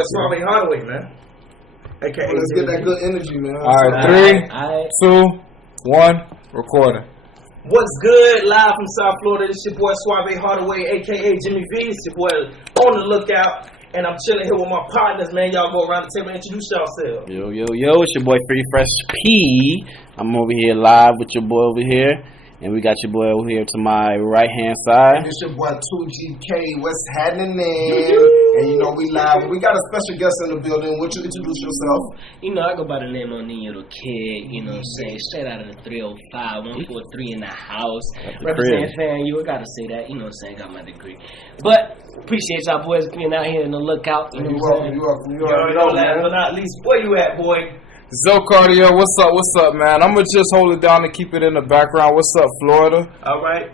That's Suave Hardaway, man. Okay, let's get that good energy, man. All right, 3, 2, 1, recording. What's good? Live from South Florida. This your boy Suave Hardaway, aka Jimmy V. It's your boy on the lookout, and I'm chilling here with my partners, man. Y'all go around the table and introduce yourselves. Yo, it's your boy Pretty Fresh P. I'm over here live with your boy over here. And we got your boy over here to my right-hand side. And it's your boy 2GK. What's happening, And you know we live. We got a special guest in the building. Would you introduce yourself? You know, I go by the name of Nino the Kid. You know what I'm saying? Straight out of the 305, 143 in the house. Representing fan, you gotta say that. You know what I'm saying? Got my degree. But appreciate y'all boys being out here in the lookout. You know what I'm saying? You already know, last but not least, where you at, boy? Zo Cardio, what's up, man? I'm gonna just hold it down and keep it in the background. What's up, Florida? All right.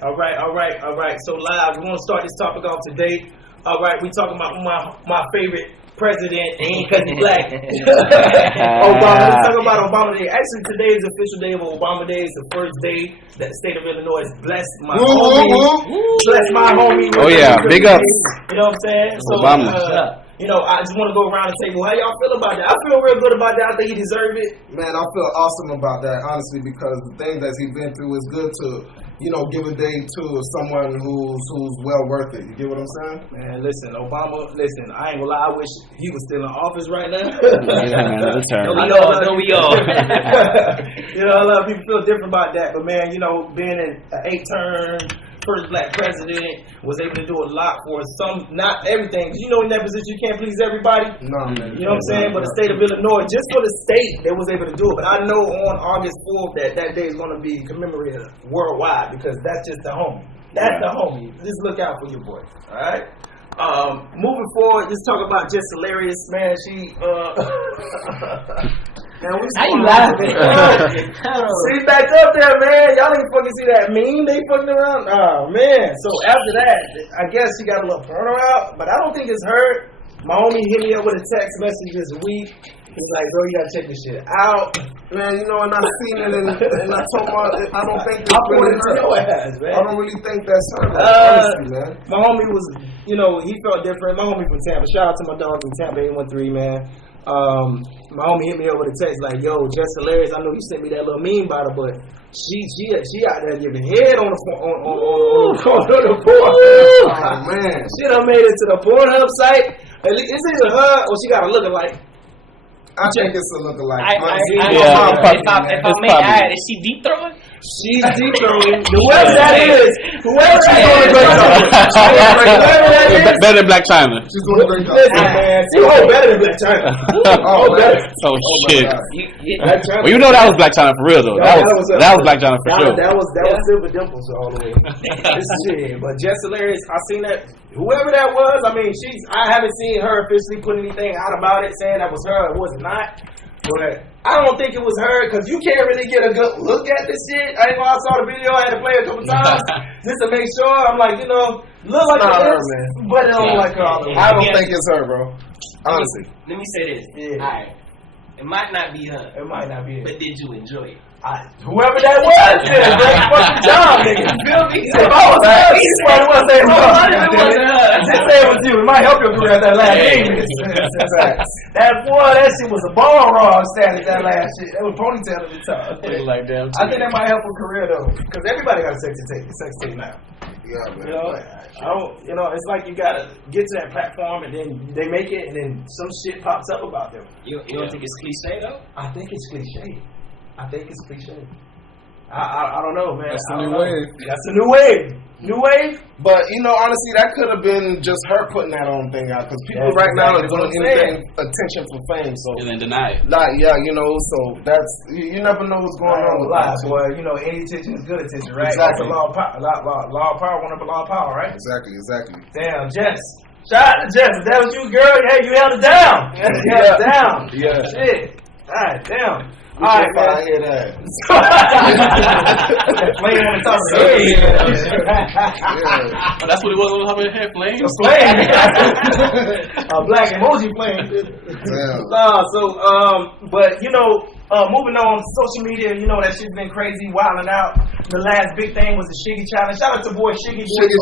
So live, we want to start this topic off today. All right, we talking about my favorite president, ain't because he's black. Obama. Let's talk about Obama Day. Actually, today is the official day of Obama Day. It's the first day that the state of Illinois bless my homie. Bless my homie. Oh yeah, big up. You know what I'm saying? So, Obama. You know, I just want to go around and say, well, how y'all feel about that? I feel real good about that. I think he deserved it. Man, I feel awesome about that, honestly, because the things that he's been through is good to, you know, give a day to someone who's well worth it. You get what I'm saying? Man, listen, Obama, I ain't gonna lie, I wish he was still in office right now. Don't we all. You know, a lot of people feel different about that, but man, you know, being an 8-term first black president was able to do a lot for some, not everything. You know, in that position, you can't please everybody. No, man. You know what I'm saying? But the state of Illinois, just for the state, they was able to do it. But I know on August 4th that day is going to be commemorated worldwide because that's just the homie. That's the homie. Just look out for your boy. All right? Moving forward, let's talk about Just Hilarious, man. She, man, how you laughing? She's back up there, man. Y'all didn't fucking see that meme they fucking around. Oh man. So after that, I guess she got a little porno out, but I don't think it's her. My homie hit me up with a text message this week. He's like, bro, you gotta check this shit out. Man, you know, and I've seen it, and I told my, I don't think it's I really pointed to your ass, man. I don't really think that's her, honestly, man. My homie was, you know, he felt different. My homie from Tampa. Shout out to my dog from Tampa 813, man. My homie hit me up with a text like, yo, Just Hilarious, I know you sent me that little meme bottle, but she out there giving head on the porn. Oh man. She done made it to the Pornhub site. It's either her or she got a lookalike. I think it's a lookalike. If I may add, is she deep throwing? She's deep throwing. Whoever that is, whoever she's doing a great job. Better than Black China. She's doing a great job. Listen, man. Better than Black China. Better. Oh shit. Well, you know that was Black China for real though. That was Black China for sure. That was Silver Dimples all the way. This shit. But Just Hilarious, I seen that. Whoever that was, I mean, I haven't seen her officially put anything out about it, saying that was her or was it not. But I don't think it was her because you can't really get a good look at this shit. I saw the video, I had to play it a couple times just to make sure. I'm like, you know, look like not it her, is, man. but it don't like her. I don't think it's her, bro. Honestly. Let me say this. Yeah. All right. It might not be her. It might not be her. But did you enjoy it? Whoever that was, man, great fucking job, nigga. You feel me? If I was her, he's probably was saying, just say it was you. It might help your career at that last game. That shit was a ball raw status, that last shit. That was ponytail at the top. Like that. I think that might help her career though, because everybody got a sex tape now. Yeah, man. You know, it's like you gotta get to that platform and then they make it, and then some shit pops up about them. You don't think it's cliche though? I think it's cliche. I don't know, man. That's the new wave. That's the new wave. New wave. But you know, honestly, that could have been just her putting that own thing out because people right now are doing anything attention for fame. So and then deny it. Like, yeah, you know, so that's you never know what's going on with that. Well, you know, any attention is good attention, right? Exactly. That's a law of power. Law of power, one up a law of power, right? Exactly. Damn, Jess. Shout out to Jess. If that was you, girl, hey, you held it down. You held it down. Yeah. Shit. All right, damn. All right, man. I hear that. Flame on the top of the head. That's what it was on the top of your head, flame. A flame. A black emoji flame. But you know, moving on, social media, you know, that shit's been crazy, wilding out. the last big thing was the Shiggy challenge. Shout out to boy Shiggy. Shiggy,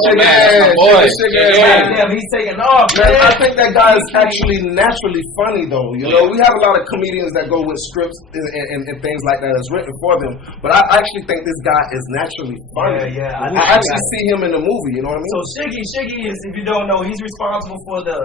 He's taking off. man, I think that guy is actually naturally funny, though. You know, we have a lot of comedians that go with scripts and things like that that's written for them. But I actually think this guy is naturally funny. Yeah. I actually see him in the movie. You know what I mean? So Shiggy is, if you don't know, he's responsible for the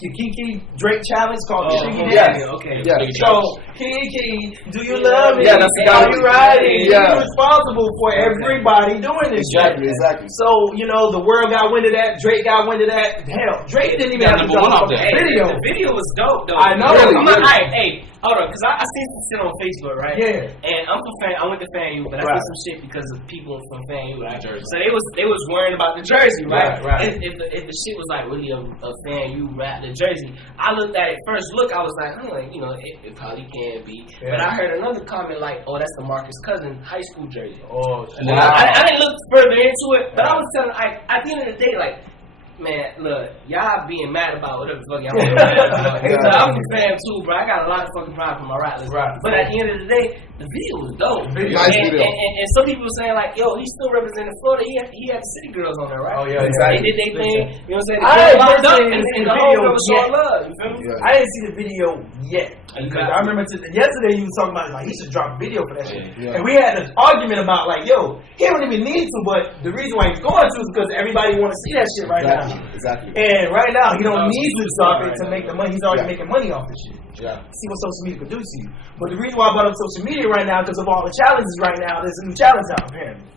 Kiki Drake challenge called the Shiggy yeah. Dance. Okay. Yeah. So Kiki, do you love me? Yeah, that's the guy. Are you riding? Yeah. He's responsible for everybody doing this shit. Exactly. So, you know, the world got wind of that. Drake got wind of that. Hell, Drake didn't even have to number one drop off a that. video. The video was dope though. I know. I'm Really? like, hey, hold on, because I seen some shit on Facebook, right? Yeah. And I went to FanU, but I Right. did some shit because of people from FanU, right? So they was worrying about the jersey, right? Right. If the shit was like really a FanU rap the jersey, I looked at it first look, I was like, you know, it probably can be. Yeah. But I heard another comment like, oh, that's the Marcus Cousins high school jersey. Oh, I didn't look further into it, but I was telling, at the end of the day, like, man, look, y'all being mad about whatever the fuck y'all being mad about. I'm a fan too, bro. I got a lot of fucking pride for my rap list. Right. But at the end of the day, the video was dope. Nice video. And some people were saying like, yo, he's still representing Florida. He had the City Girls on there, right? Oh, yeah, They exactly. did their thing. You know what I'm saying? I They ain't locked up, personally and seen the the whole video girl was showing yet. love. You feel me? Yeah. I didn't see the video yet. Because I remember yesterday you was talking about like he should drop a video for that shit. Yeah. And we had an argument about like, yo, he don't even need to, but the reason why he's going to is because everybody want to see that shit right now. Exactly. And right now he don't need to drop it to make the money. He's already making money off the shit. Yeah. See what social media can do to you. But the reason why I brought up social media right now because of all the challenges right now, there's a new challenge out apparently.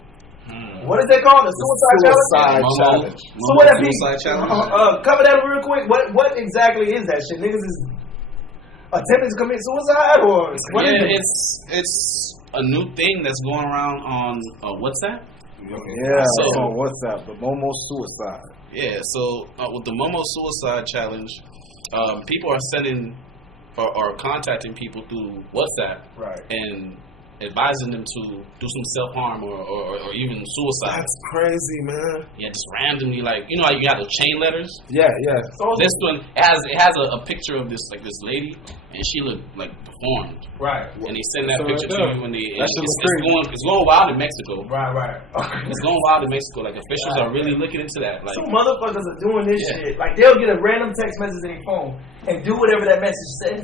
What is that called? The suicide challenge? So what that means? Cover that real quick. What exactly is that shit? Niggas is attempting to commit suicide or what is it? It's a new thing that's going around on WhatsApp. Yeah, So- it's on WhatsApp, the Momo suicide. Yeah, so with the Momo Suicide Challenge, people are sending or contacting people through WhatsApp Right. and advising them to do some self-harm or even suicide. That's crazy, man. Yeah, just randomly, like, you know how you got those chain letters? Yeah. This one, it has a picture of this lady, and she looked like deformed. Right. And they send that So picture right to there. you, and That shit was crazy. it's going wild in Mexico. Right. It's going wild in Mexico. Like, officials are really looking into that. Like, Some motherfuckers are doing this Yeah. shit. Like they'll get a random text message in their phone and do whatever that message says.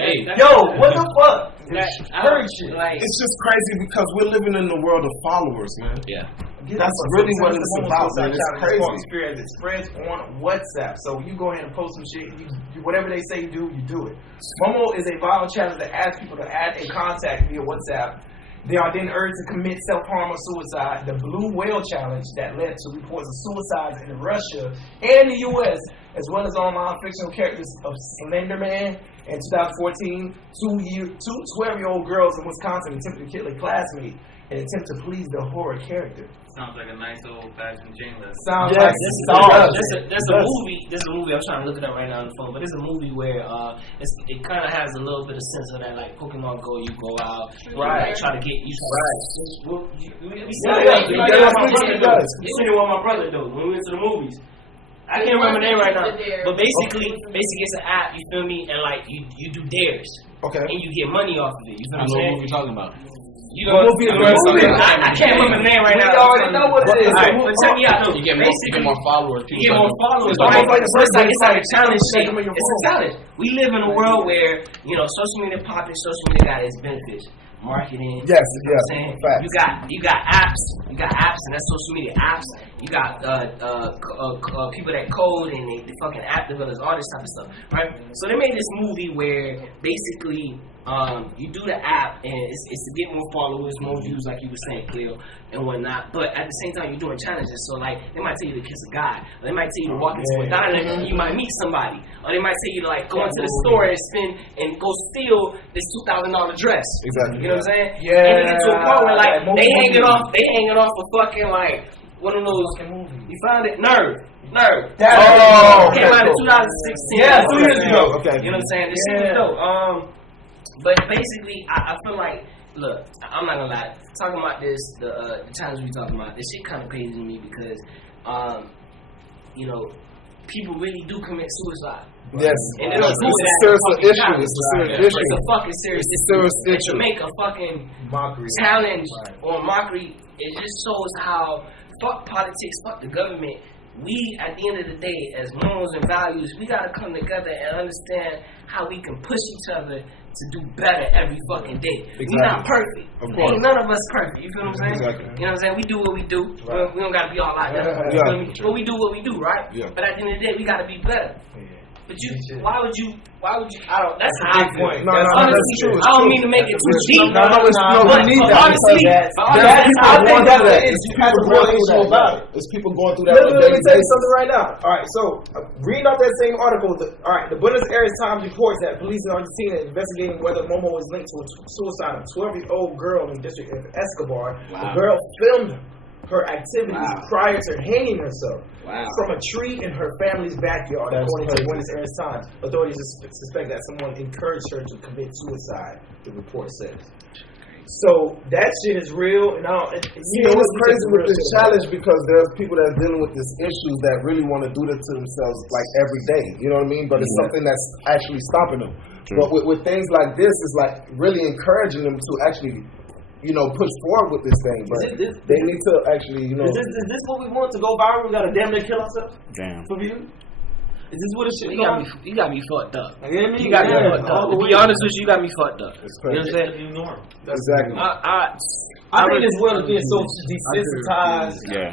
hey, Yo, what the fuck? Heard shit. Like, It's just crazy because we're living in the world of followers, man. yeah. That's really what it's about, man. It's crazy. Experience. It spreads on WhatsApp. So you go ahead and post some shit. You whatever they say you do it. Momo is a viral challenge that asks people to add a contact via WhatsApp. They are then urged to commit self-harm or suicide. The Blue Whale Challenge that led to reports of suicides in Russia and the U.S., as well as online fictional characters of Slender Man. In 2014, two 12-year-old girls in Wisconsin attempted to kill a classmate in an attempt to please the horror character. Sounds like a nice old-fashioned chain letter. Sounds Yes, like it does. There's a movie. There's a movie. I'm trying to look it up right now on the phone. But there's a movie where it kind of has a little bit of sense of that, like Pokemon Go. You go out, you like, try to get you. You seen it with my brother though when we went to the movies. I can't remember the name right now, but basically it's an app. You feel me? And like you do dares, Okay. and you get money off of it. You feel I what I'm know saying? what we're talking about. You know, I can't remember the name right now. We already know what it is. Alright, but check me out though. You get more followers. You get more followers, right? So it's like a challenge shit. It's a challenge. We live in a world where, you know, social media popping, social media got its benefits. Marketing. Yes, you know what I'm saying? facts. You got apps. You got apps, and that's social media apps. You got people that code and they fucking app developers, all this type of stuff, right? So they made this movie where basically you do the app and it's to get more followers, more views, like you were saying, Cleo, and whatnot. But at the same time, you're doing challenges. So like they might tell you to kiss a guy, or they might tell you to walk into a diner and you might meet somebody, or they might tell you to like go into the store and go steal this $2,000 dress. Exactly. You know what I'm saying? Yeah. And you get to a point where like they hanging off a fucking like one of those. You found it, Nerd. Came out in 2016. Yeah, 2 years ago. Okay. You know what I'm saying? This shit was dope. But basically, I feel like, look, I'm not gonna lie. Talking about this, the challenge we talking about, this shit kind of crazy to me because, you know, people really do commit suicide. Yes, And they don't do it's a that serious in fucking issue. college. It's a serious It's issue. a fucking serious It's a serious And issue. to make a fucking Mockery. challenge or mockery, it just shows how fuck politics, fuck the government. We, at the end of the day, as morals and values, we gotta come together and understand how we can push each other to do better every fucking day. We're not perfect. Of course. Ain't none of us perfect. You feel what I'm saying? Exactly. You know what I'm saying? We do what we do. Right. We don't gotta be all like that. You Yeah. feel me? But we do what we do, right? Yeah. But at the end of the day, we gotta be better. But why would you, I don't, that's a how I big feel. point. No, That's no, Honestly, that's true. I don't mean to make it too deep. No, we need that. Honestly, That's honestly, I think going that's through the that. issue. People going through that. about it. It's people going through that on a Let me daily tell you basis. something right now. All right, so reading off that same article, the Buenos Aires Times reports that police in Argentina are investigating whether Momo was linked to a suicide of a 12-year-old girl in the district of Escobar. The girl filmed her activities prior to hanging herself from a tree in her family's backyard, according to the Buenos Aires Times. Authorities suspect that someone encouraged her to commit suicide, the report says. So that shit is real, and It's crazy with this challenge because there's people that are dealing with this issues that really want to do this to themselves like every day. You know what I mean? But it's something that's actually stopping them. But with things like this, it's like really encouraging them to actually, push forward with this thing. But they need to actually, Is this what we want to go viral? We gotta damn near kill ourselves Damn. for views? Is this what it should You be? got me fucked up. You know what I mean? You got me Yeah. fucked up. To be honest with you, you got me fucked up. It's You know what I'm crazy. saying? Norm. Exactly. I think this world is being so desensitized, Yeah.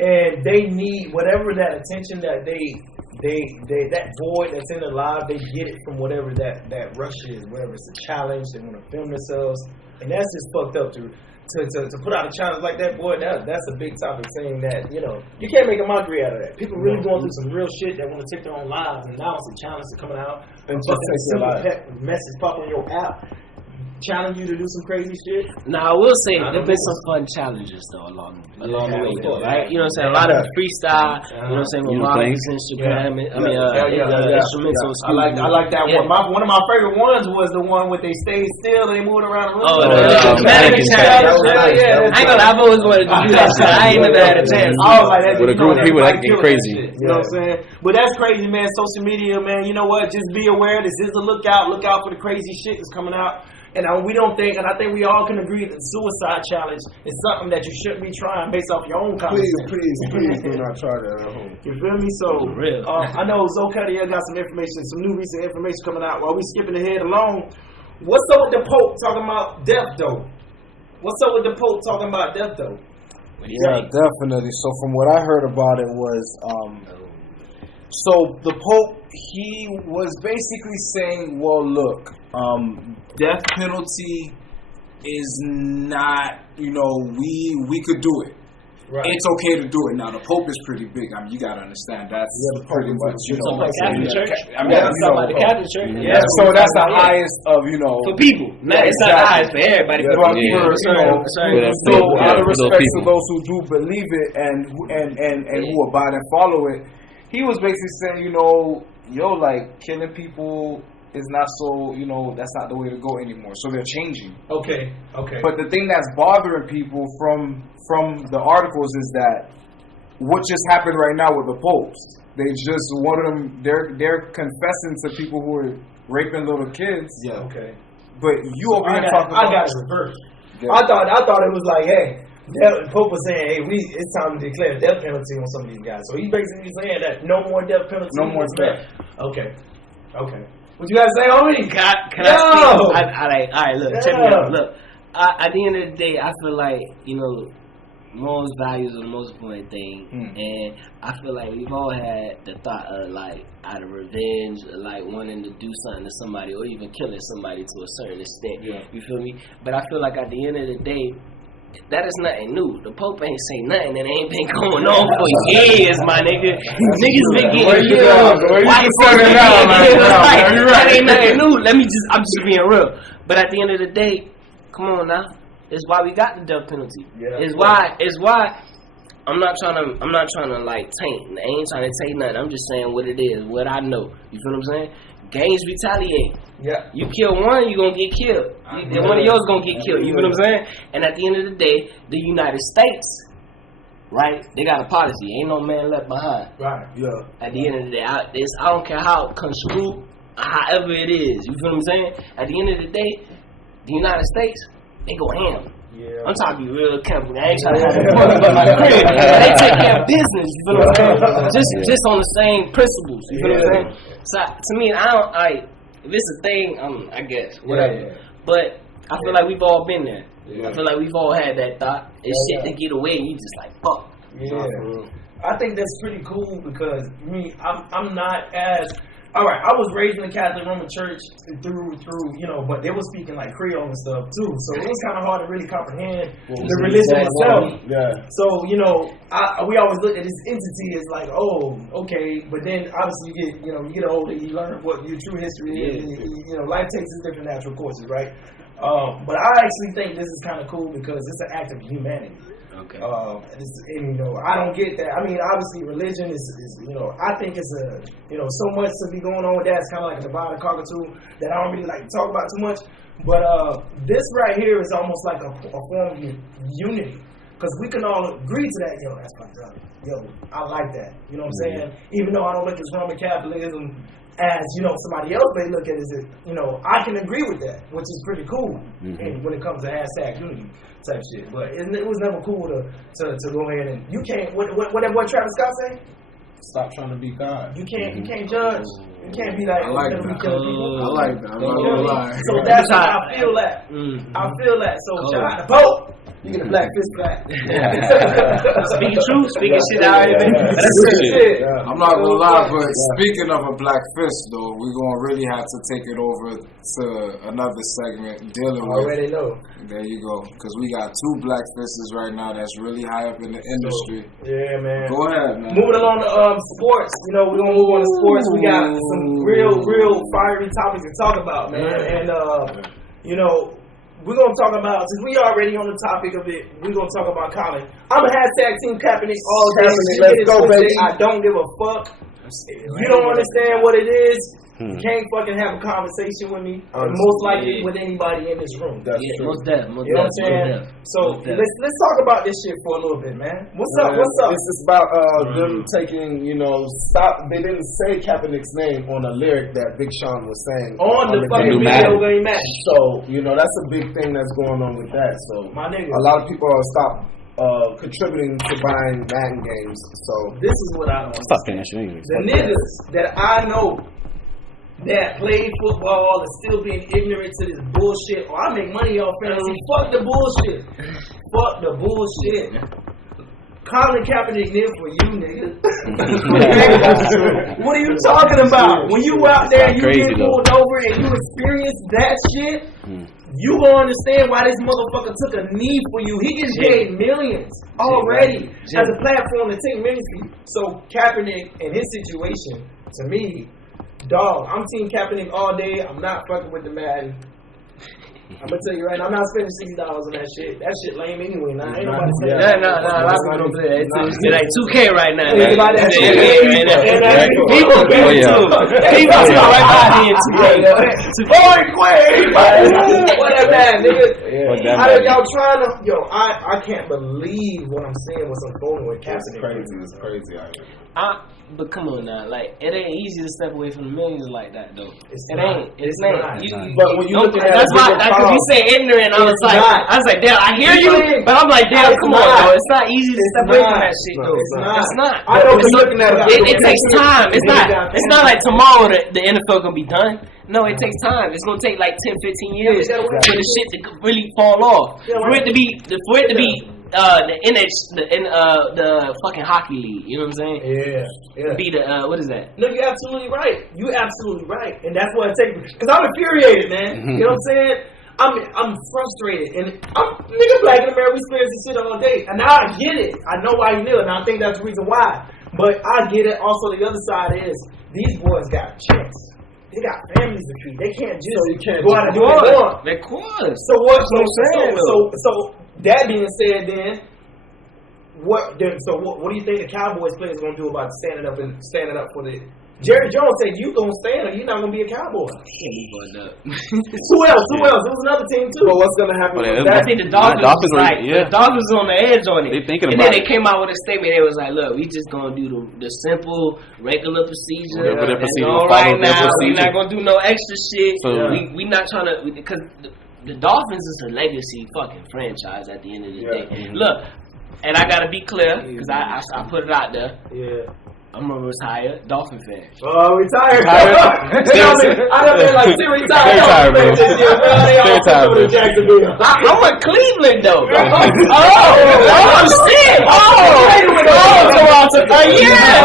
and they need whatever that attention that they that void that's in their lives. They get it from whatever that rush is, whatever it's a challenge. They want to film themselves, and that's just fucked up to put out a challenge like that. Boy, that's a big topic. Saying that you can't make a mockery out of that. People really going through some real shit that want to take their own lives, and now it's a challenge to coming out And and just fucking take their simple life. message pop on your app. Challenge you to do some crazy shit. Now I will say there've been some fun challenges though along the way though, right? You know what I'm saying? A lot of freestyle. You know what I'm saying? With Marley's Instagram. Instrumental. I like that one. One of my favorite ones was the one with they stayed still and they moved around the room. Oh, yeah. mannequin challenge. I ain't gonna lie, I've always wanted to do that shit. I ain't never had a chance. I was like, With a group of people that get crazy. You know what I'm saying? But that's crazy, man. Social media, man. You know what? Just be aware. This is a lookout. Look out for the crazy shit that's coming out. And we don't think, and I think we all can agree that the suicide challenge is something that you shouldn't be trying based off your own common sense. Please do not try that at home. You feel me? So, real. I know Zoe Cartier got some information, some new recent information coming out. While we skipping ahead along, what's up with the Pope talking about death, though? What's up with the Pope talking about death, though? Yeah, definitely. So from what I heard about it was, so the Pope, he was basically saying, well, look, death penalty is not, we could do it. Right. It's okay to do it. Now, the Pope is pretty big. I mean, you got to understand that's pretty much, Talking about Catholic Church. I mean, Talking about the Catholic Church. yeah, so that's the highest of, For people. It's not the highest for everybody. But For for, so out of respect to those who do believe it and who abide and follow it, he was basically saying, like killing people is not so, that's not the way to go anymore. So they're changing. Okay. But the thing that's bothering people from the articles is that what just happened right now with the popes. They just one of them. They're confessing to people who are raping little kids. Yeah. Okay. But you over here talking I about. got it reversed. Yeah. I thought it was like, hey, the Pope was saying, hey, it's time to declare death penalty on some of these guys. So he basically saying that no more death penalty. No more death. Okay. What you gotta say, homie? Can I speak? All right, look, check me out. Look, at the end of the day, I feel like, morals, values are the most important thing. And I feel like we've all had the thought of, like, out of revenge, or, like, wanting to do something to somebody, or even killing somebody to a certain extent. Yeah. You feel me? But I feel like at the end of the day, that is nothing new. The Pope ain't say nothing that ain't been going on for years, my nigga. Niggas been getting killed. That ain't nothing new. I'm just being real. But at the end of the day, come on now. It's why we got the death penalty. Yeah. It's why I'm not trying to like taint. I ain't trying to take nothing. I'm just saying what it is, what I know. You feel what I'm saying? Gangs retaliate. Yeah. You kill one, you gonna get killed. One of yours gonna get killed. You know what I'm saying? And at the end of the day, the United States right? They got a policy. Ain't no man left behind. Right. Yeah. At the end of the day, I don't care how construed, however it is. You feel what I'm saying? At the end of the day, the United States, they go ham. Yeah. I'm trying to be real careful. I ain't trying to have it but my crib. They take care of business. You feel what I'm saying? Just on the same principles. You feel what I'm saying? So to me, if it's a thing, I guess whatever. Yeah. But I feel like we've all been there. Yeah. I feel like we've all had that thought. It's shit to get away, and you just like fuck. Yeah. I think that's pretty cool because I'm not as. All right, I was raised in the Catholic Roman Church through, but they were speaking like Creole and stuff too. So it was kind of hard to really comprehend the religion itself. Yeah. So we always looked at this entity as like, oh, okay, but then obviously you get older, you learn what your true history is. And, life takes its different natural courses, right? But I actually think this is kind of cool because it's an act of humanity. Okay. I don't get that. I mean, obviously, religion is I think it's so much to be going on with that. It's kind of like a divide and conquer tool that I don't really like to talk about too much. But this right here is almost like a form of unity because we can all agree to that. Yo, that's fucked up. Yo, I like that. You know what I'm saying? Even though I don't look at Roman Catholicism as somebody else may look at it as I can agree with that, which is pretty cool. And when it comes to hashtag unity type shit, but it was never cool to go ahead and you can't. What that boy Travis Scott say? Stop trying to be God. You can't judge. You can't be like, I like that. I like that. I'm not gonna lie. So that's how I feel that. I feel that. So shout out to Pope. You get a black fist back. Speaking truth, speaking shit out here. That's it. I'm not gonna lie, but speaking of a black fist, though, we're gonna really have to take it over to another segment dealing with. Already know. There you go, because we got two black fists right now that's really high up in the industry. Yeah, man. Go ahead, man. Moving along to sports. We're gonna move on to sports. We got some real fiery topics to talk about, man. And we're going to talk about, since we already on the topic of it, we're going to talk about Colin. I'm a hashtag Team Kaepernick all day. Let's go, baby. I don't give a fuck. If you don't understand what it is, you can't fucking have a conversation with me. Most likely with anybody in this room. That's true. Most definitely. You know what I'm saying? So let's talk about this shit for a little bit, man. What's up? This is about them taking, stop. They didn't say Kaepernick's name on a lyric that Big Sean was saying on the fucking video game match. So that's a big thing that's going on with that. So my nigga, a lot of people are contributing to buying Madden games. So this is what I don't stop finishing. The niggas that I know that played football and still being ignorant to this bullshit. I make money off fantasy. Fuck the bullshit. Fuck the bullshit. Colin Kaepernick did for you, nigga. What are you talking about? When you out there and you get pulled over and you experience that shit, you gonna understand why this motherfucker took a knee for you. He just gave millions already as a platform to take millions for you. So Kaepernick and his situation, to me, dog, I'm Team Kaepernick all day. I'm not fucking with the Madden. I'm gonna tell you right now, I'm not spending $60 on that shit. That shit lame anyway. Nah, ain't nobody saying that. No, a lot of people don't play that. It's like 2K right now. Everybody that shit. People right behind me in 2K. Boy, what that man, nigga? How are y'all trying to? Yo, I can't believe what I'm seeing. What's unfolding with Kaepernick? It's crazy out here. But come on now, like it ain't easy to step away from the millions like that though. It's not. But when you look at that's why, because you say ignorant, I was like, damn, I hear you, but I'm like, damn, come on, bro. It's not easy to step away from that shit though. It's not. I know you're looking at it takes time. It's not like tomorrow the NFL gonna be done. No, it takes time. It's gonna take like 10, 15 years for the shit to really fall off. For it to be the fucking hockey league. You know what I'm saying? Yeah. Be the what is that? No, you're absolutely right. And that's what it takes. Because I'm infuriated, man. You know what I'm saying? I'm frustrated, and nigga black in America, we experience this shit all day, and now I get it. I know why you knew it, and I think that's the reason why. But I get it. Also, the other side is these boys got checks. They got families to feed. They can't just go out and do what they want. Of course. So what? So that being said, then what do you think the Cowboys players are gonna do about standing up for the Jerry Jones said, "You gonna stand or you not gonna be a Cowboy." Who else? Who else? There was another team too. But what's gonna happen? I think the Dolphins was like, the Dolphins was on the edge on it. They thinking and about then they came out with a statement. It was like, look, we just gonna do the simple, regular procedure. Whatever their procedure, all follow right their now. We're procedure. not gonna do no extra shit. So, we not trying to, because the Dolphins is a legacy fucking franchise at the end of the day. Look, and I gotta be clear, because I put it out there. Yeah. I'm a retired Dolphin fan. Oh, retired. Retired. I done been like, retired. Retired, bro. Retired, bro. Jacksonville. I'm with Cleveland though. Oh shit!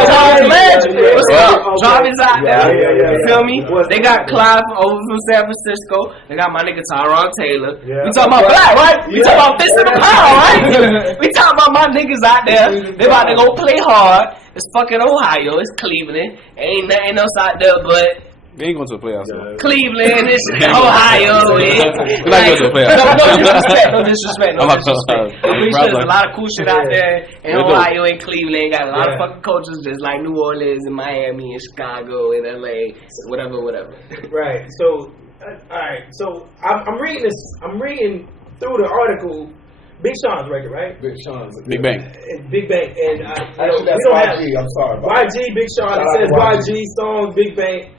Charles Legend. What's up? Jarvis out there. You feel me? They got Clive over from San Francisco. They got my nigga Tyron Taylor. We talking about black, right? We talking about fist in the pound, right? We talking about my niggas out there. They about to go play hard. It's fucking Ohio. It's Cleveland. Ain't nothing else out there but They ain't going to the playoffs. Though. Cleveland. It's Ohio. Like, No disrespect. I'm pretty sure there's a lot of cool shit out there in Ohio and Cleveland. Got a lot of fucking coaches just like New Orleans and Miami and Chicago and LA. Whatever. Right. So, all right. So I'm reading this. I'm reading through the article. Big Sean's record, right? Big Sean's. Big Bang. Big Bang. And actually, that's we don't YG. I'm sorry. YG, Big Sean. It says YG songs, Big Bang.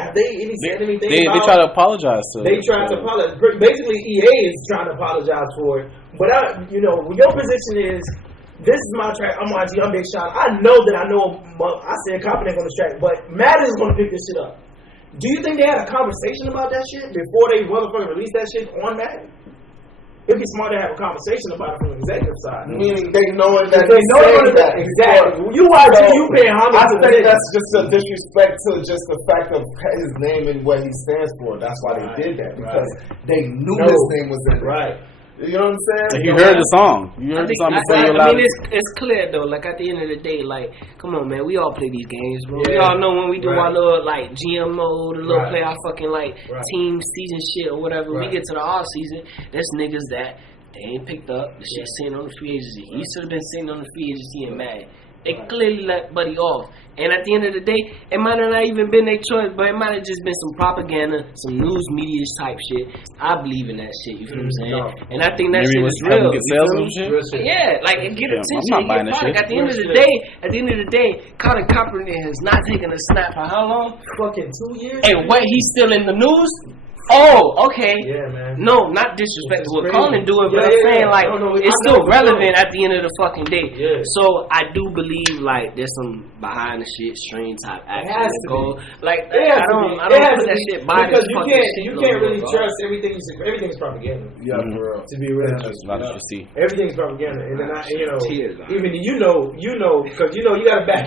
Have they said anything? They try to apologize to. They try to apologize. Basically, EA is trying to apologize for it. But your position is, this is my track. I'm YG. I'm Big Sean. I know. I said confident on the track, but Madden is going to pick this shit up. Do you think they had a conversation about that shit before they motherfucking released that shit on Madden? It'd be smart to have a conversation about it from the executive side. Meaning they know that they know that. Exactly. You watch it, you paying homage to I think that's just a disrespect to just the fact of his name and what he stands for. That's why they did that, because they knew his name was in it. Right. You know what I'm saying? You heard the song. You heard the song before you allowed it. It's clear though. Like at the end of the day, like, come on, man, we all play these games, bro. Yeah. We all know when we do our little like GM mode, the little play our fucking like team season shit or whatever. We get to the off season, there's niggas that they ain't picked up. The shit sitting on the free agency. He should have been sitting on the free agency and mad. They clearly let Buddy off. And at the end of the day, it might have not even been their choice, but it might have just been some propaganda, some news media type shit. I believe in that shit, you feel what I'm saying? And I think that shit is real. Yeah, like it get attention. I'm not buying that shit. At the end of the day, Colin Kaepernick has not taken a snap for how long? Fucking 2 years. And what, he's still in the news? Oh, okay. Yeah, man. No, not disrespectful what Colin doing, but I'm saying like it's still relevant at the end of the fucking day. Yeah. So I do believe like there's some behind the shit string type action has that to go. Like It has I don't put that shit by because this you can't really trust everything. Everything's propaganda. Yeah, for real. To be real, everything's propaganda, and then even you know, because you gotta back.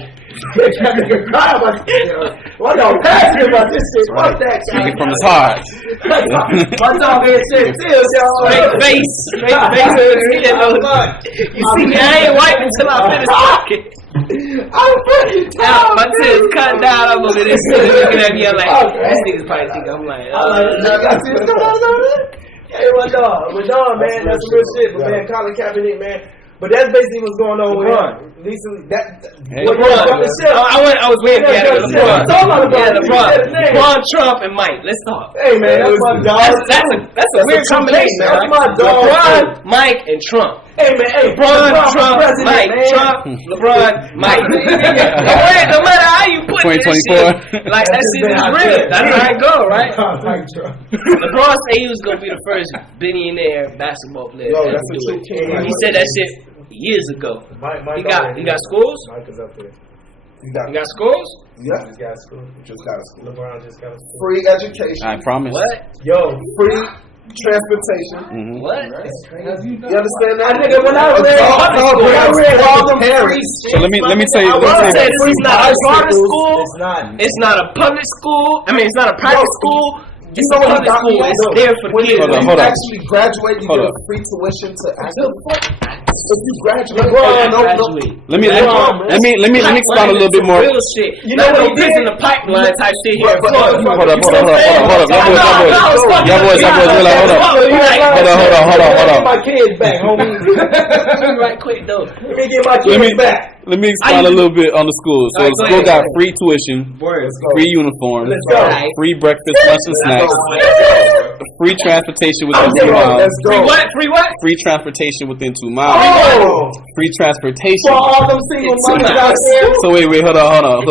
Why y'all passionate about this shit? Fuck that. Speaking from his heart. My dog ain't shit. Straight face. You see me, I ain't wiping until I finish talking. I'm fucking tired. My tears cut down. I'm over this shit looking at me. I'm like, this nigga's probably think I'm like, hey, my dog, man, that's some real shit. But man, Colin Kaepernick, man. But that's basically what's going on with him. I was waiting for that. LeBron, Trump, and Mike. Let's talk. Hey man, that's my dog. That's a weird combination. That's my dog. LeBron, Mike, and Trump. Hey man, LeBron, Trump, Mike, Trump, LeBron, Mike. No matter how you put this shit, like that shit is real. That's how it go, right? LeBron said he was gonna be the first billionaire basketball player. No, that's the truth. He said that shit years ago. He got schools. Mike is up there. He got schools. Yeah, Just got school. just got a school. LeBron just got a school. Free education. I promise. What? Yo, Free transportation. What? You understand that? nigga, when I read all them free So let me tell you. I will say this is not a charter school. It's not. It's not a public school. I mean, it's not a private school. It's You know a what public school. It's there for When kids. you Hold on. actually graduate, you Hold get on. free tuition to if you graduate, Let me expound a little bit more. Real shit. You know what he this did? in the pipeline type shit here. Hold up. Y'all boys, Hold on. My kids back, homie. Right quick though. Let me get my kids back. Let me explain a little bit on the school. So the school got free tuition, free uniforms, free breakfast, lunch, and snacks, free transportation within 2 miles. Free what? Free what? Free transportation within 2 miles. Free transportation. For all them single mothers out there. So wait, hold on.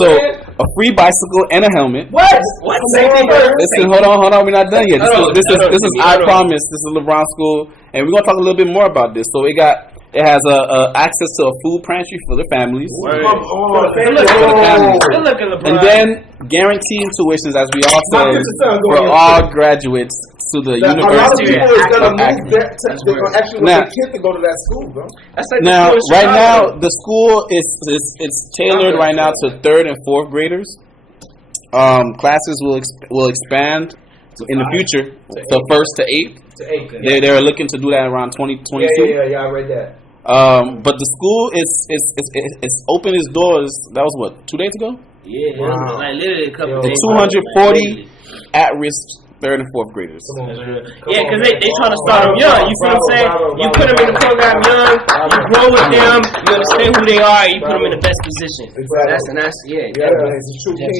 So a free bicycle and a helmet. What? Listen, hold on. We're not done yet. This is I promise. This is LeBron school, and we're gonna talk a little bit more about this. So it has access to a food pantry for the families. And then guaranteed tuitions, as we all say, for all graduates to the university. A lot of people is gonna move they're gonna actually want their kid to go to that school, bro. Now, right now, the school it's tailored right now to 3rd and 4th graders. Classes will expand in the future to 1st to 8th. They're looking to do that around 2022. Yeah, I read that. But the school is opened its doors. That was what, 2 days ago? Yeah, wow. Like literally a couple days. 240 at-risk 3rd and 4th graders. Yeah, because they trying to start them young. You see what I'm saying? You put them in the program young, you grow with them, you understand who they are, you put them in the best position. That's it's a true king,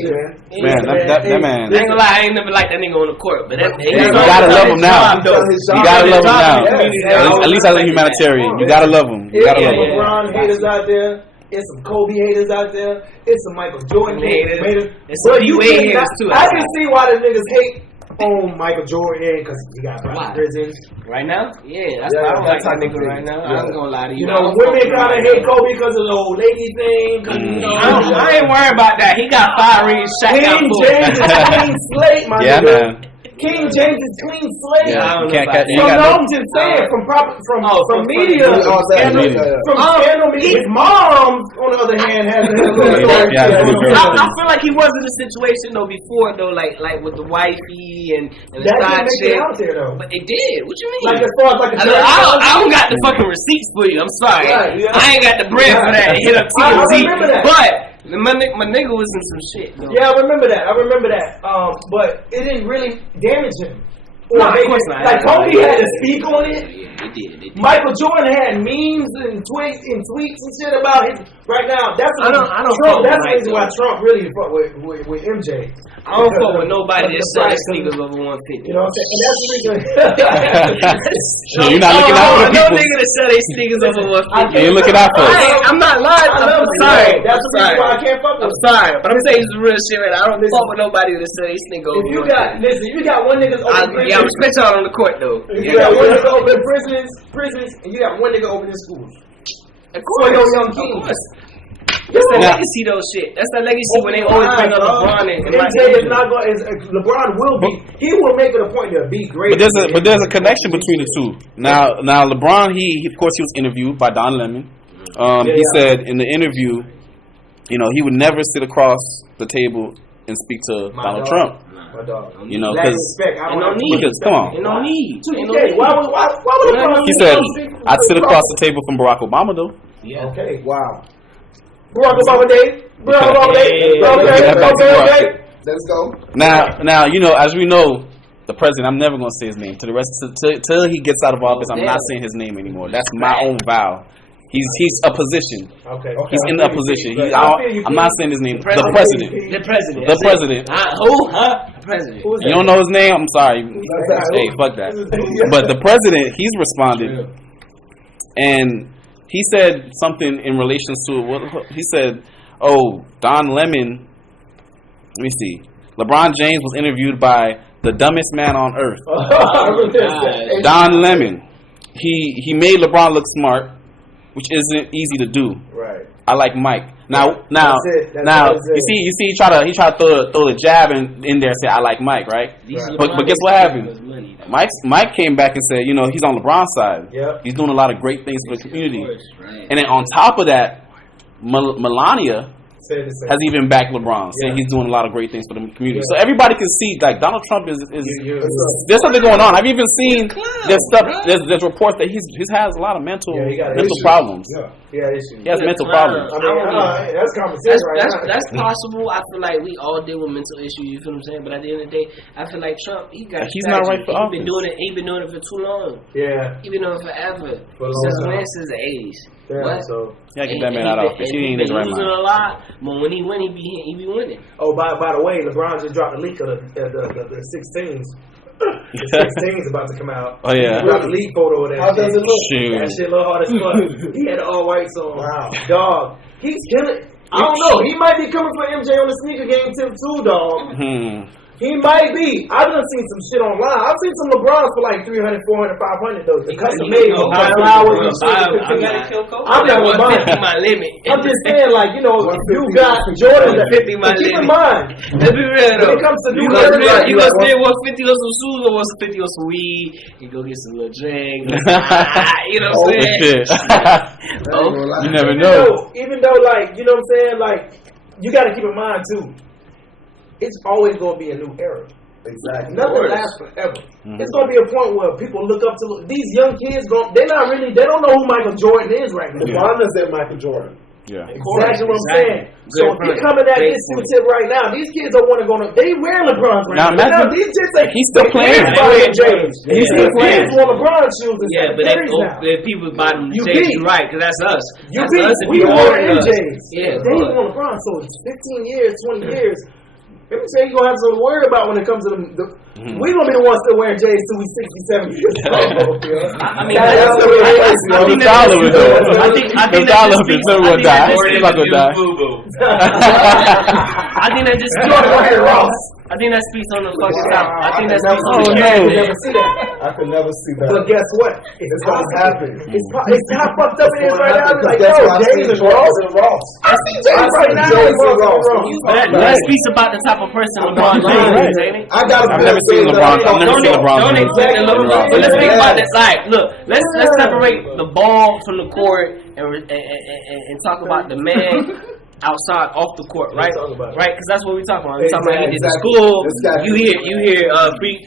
man. That man. I ain't gonna lie, I ain't never liked that nigga on the court, but you gotta love him now. You gotta love him now. At least as a humanitarian, you gotta love him. You gotta love him. LeBron haters out there. It's some Kobe haters out there. It's some Michael Jordan haters. It's some D-Wade haters too. I can see why the niggas hate on Michael Jordan because he got prisons. Right now? Yeah, that's why I don't like that nigga right now. I ain't gonna lie to you. You know, women kind of hate Kobe because of the old lady thing. I ain't worried about that. He got 5 rings, shot out King James is clean slate, my nigga. Man. King James is clean slate. Yeah, I'm just saying from media, from scandal media. His mom, on the other hand, has a little story. I feel like he was in a situation though before though, like with the wifey and the side chick. Out there though. But it did. What you mean? Like as far as like I don't got the fucking receipts for you. I'm sorry. Right, yeah. I ain't got the bread for that. Hit up TMZ. But my nigga was in some shit though. Yeah, I remember that. But it didn't really damage him. No, of course not. Like Kobe had to speak on it. Yeah, it did. Michael Jordan had memes and tweets and shit about it. Right now, that's the reason why Trump really fuck with MJ. I don't fuck with nobody that sells sneakers over 150. You know what I'm saying? And that's the reason. So you're not looking out for the people. No nigga that sell their sneakers over 150. You're looking out for us. I'm not lying. I'm sorry. That's the reason why I can't fuck with. I'm sorry, but I'm saying some real shit. Right now. I don't fuck with nobody that sell their sneakers over 150. You got one nigga over prisons. Yeah, I respect y'all on the court though. You got one nigga over prisons, and you got one nigga over in schools. Of course, your young king. That's that legacy though shit. That's that legacy when they always bring up LeBron and MJ is not going. LeBron will be. He will make it a point to be great. But there's a connection between the two. Now LeBron, he of course he was interviewed by Don Lemon. He said in the interview, you know, he would never sit across the table and speak to Donald Trump. You know, because no need. Come on. No need. Why would he said, I'd sit across the table from Barack Obama though. Yeah. Okay. Wow. Barack Obama Day. Okay. Let's go. Now, you know, as we know, the president, I'm never gonna say his name. Till he gets out of office, I'm not saying his name anymore. That's my own vow. He's a position. Okay. He's in a position. I'm not saying his name. The president. The president. The president. Who? The president. You don't know his name? I'm sorry. Hey, fuck that. But the president, he's responded, and he said something in relation to what he said. Oh, Don Lemon. Let me see. LeBron James was interviewed by the dumbest man on earth. Don Lemon. He made LeBron look smart, which isn't easy to do. Right. I like Mike. Now, you see, he try to throw the jab in there and say I like Mike, right? But guess what happened? Mike came back and said, you know, he's on LeBron's side. Yep. He's doing a lot of great things for the community. And then on top of that, Melania has even backed LeBron, saying he's doing a lot of great things for the community. So everybody can see, like, Donald Trump is there's something going on. I've even seen there's reports that he has a lot of mental problems. He has mental problems. I mean, that's conversation right now. That's possible. I feel like we all deal with mental issues. You feel what I'm saying? But at the end of the day, I feel like Trump, he's not right for office. He's been doing it for too long. Yeah, he's been doing it forever. Since the 80s. Yeah, so yeah, get that man out of office. He ain't in his right losing mind. a lot, but when he win, he be winning. oh, by the way, LeBron just dropped a leak of the 16s. The 16's about to come out. Oh yeah. He dropped a leak photo of that. How does it look? Shoot. That shit look hard as fuck. He had all whites on. Wow. Dog. He's killing. I don't know. He might be coming for MJ on the sneaker game tip too, dog. He might be. I've done seen some shit online. I've seen some LeBrons for like 300, 400, 500 though. The custom made with flowers and shit. I'm not LeBron. My limit. I'm just saying, like, you know, you got Jordan. 150 my Keep in limit. mind, Let's be real though. when it comes to You new gonna era, spend 150 on some shoes or 150 on some weed? You go get some little drink. You know what I'm saying? You never know. Even though, like, you know what I'm saying, like, you got to keep in mind too. It's always going to be a new era. Exactly. Nothing lasts forever. It's going to be a point where people look up to these young kids. They don't know who Michael Jordan is right now. LeBron is that Michael Jordan. Yeah. Exactly what I'm saying. So if you're coming at this tip right now, these kids don't want to go. They wear LeBron right now. Now, These kids like he's still playing. He's still playing for LeBron shoes. Yeah, but if people buy them You J's, beat. right? Because that's us. You That's beat. us if We you wore want us. MJs. Yeah, they but- want LeBron. So it's 15 years, 20 years. Let me say, you're going to have something to worry about when it comes to we're going to be the ones still wearing J's till we 67 years old. I mean, That's the way it is. I think that's all of it though. I think That's that all just of it. speaks- So I we'll think that die. just- He's not gonna die. I think that just Jordan wearing Ross. I think that speaks on the fucking top. I think that Wow. speaks on Oh, the no. I could never see that. I could never see that. But guess what? It's going to happen. It's how fucked up it is right now. It's like, That's yo, why I James see and Ross. Ross. I see James right now. James and Ross. Ross. That speaks about the type of person LeBron James is, ain't it? I got I've never seen LeBron. I've never seen LeBron. Don't James expect in LeBron. Ross. But let's think about this. Like, look, let's separate the ball from the court and talk about the man outside off the court, right? Right, because that's what we're talking about. We're talking about he did the school. You hear free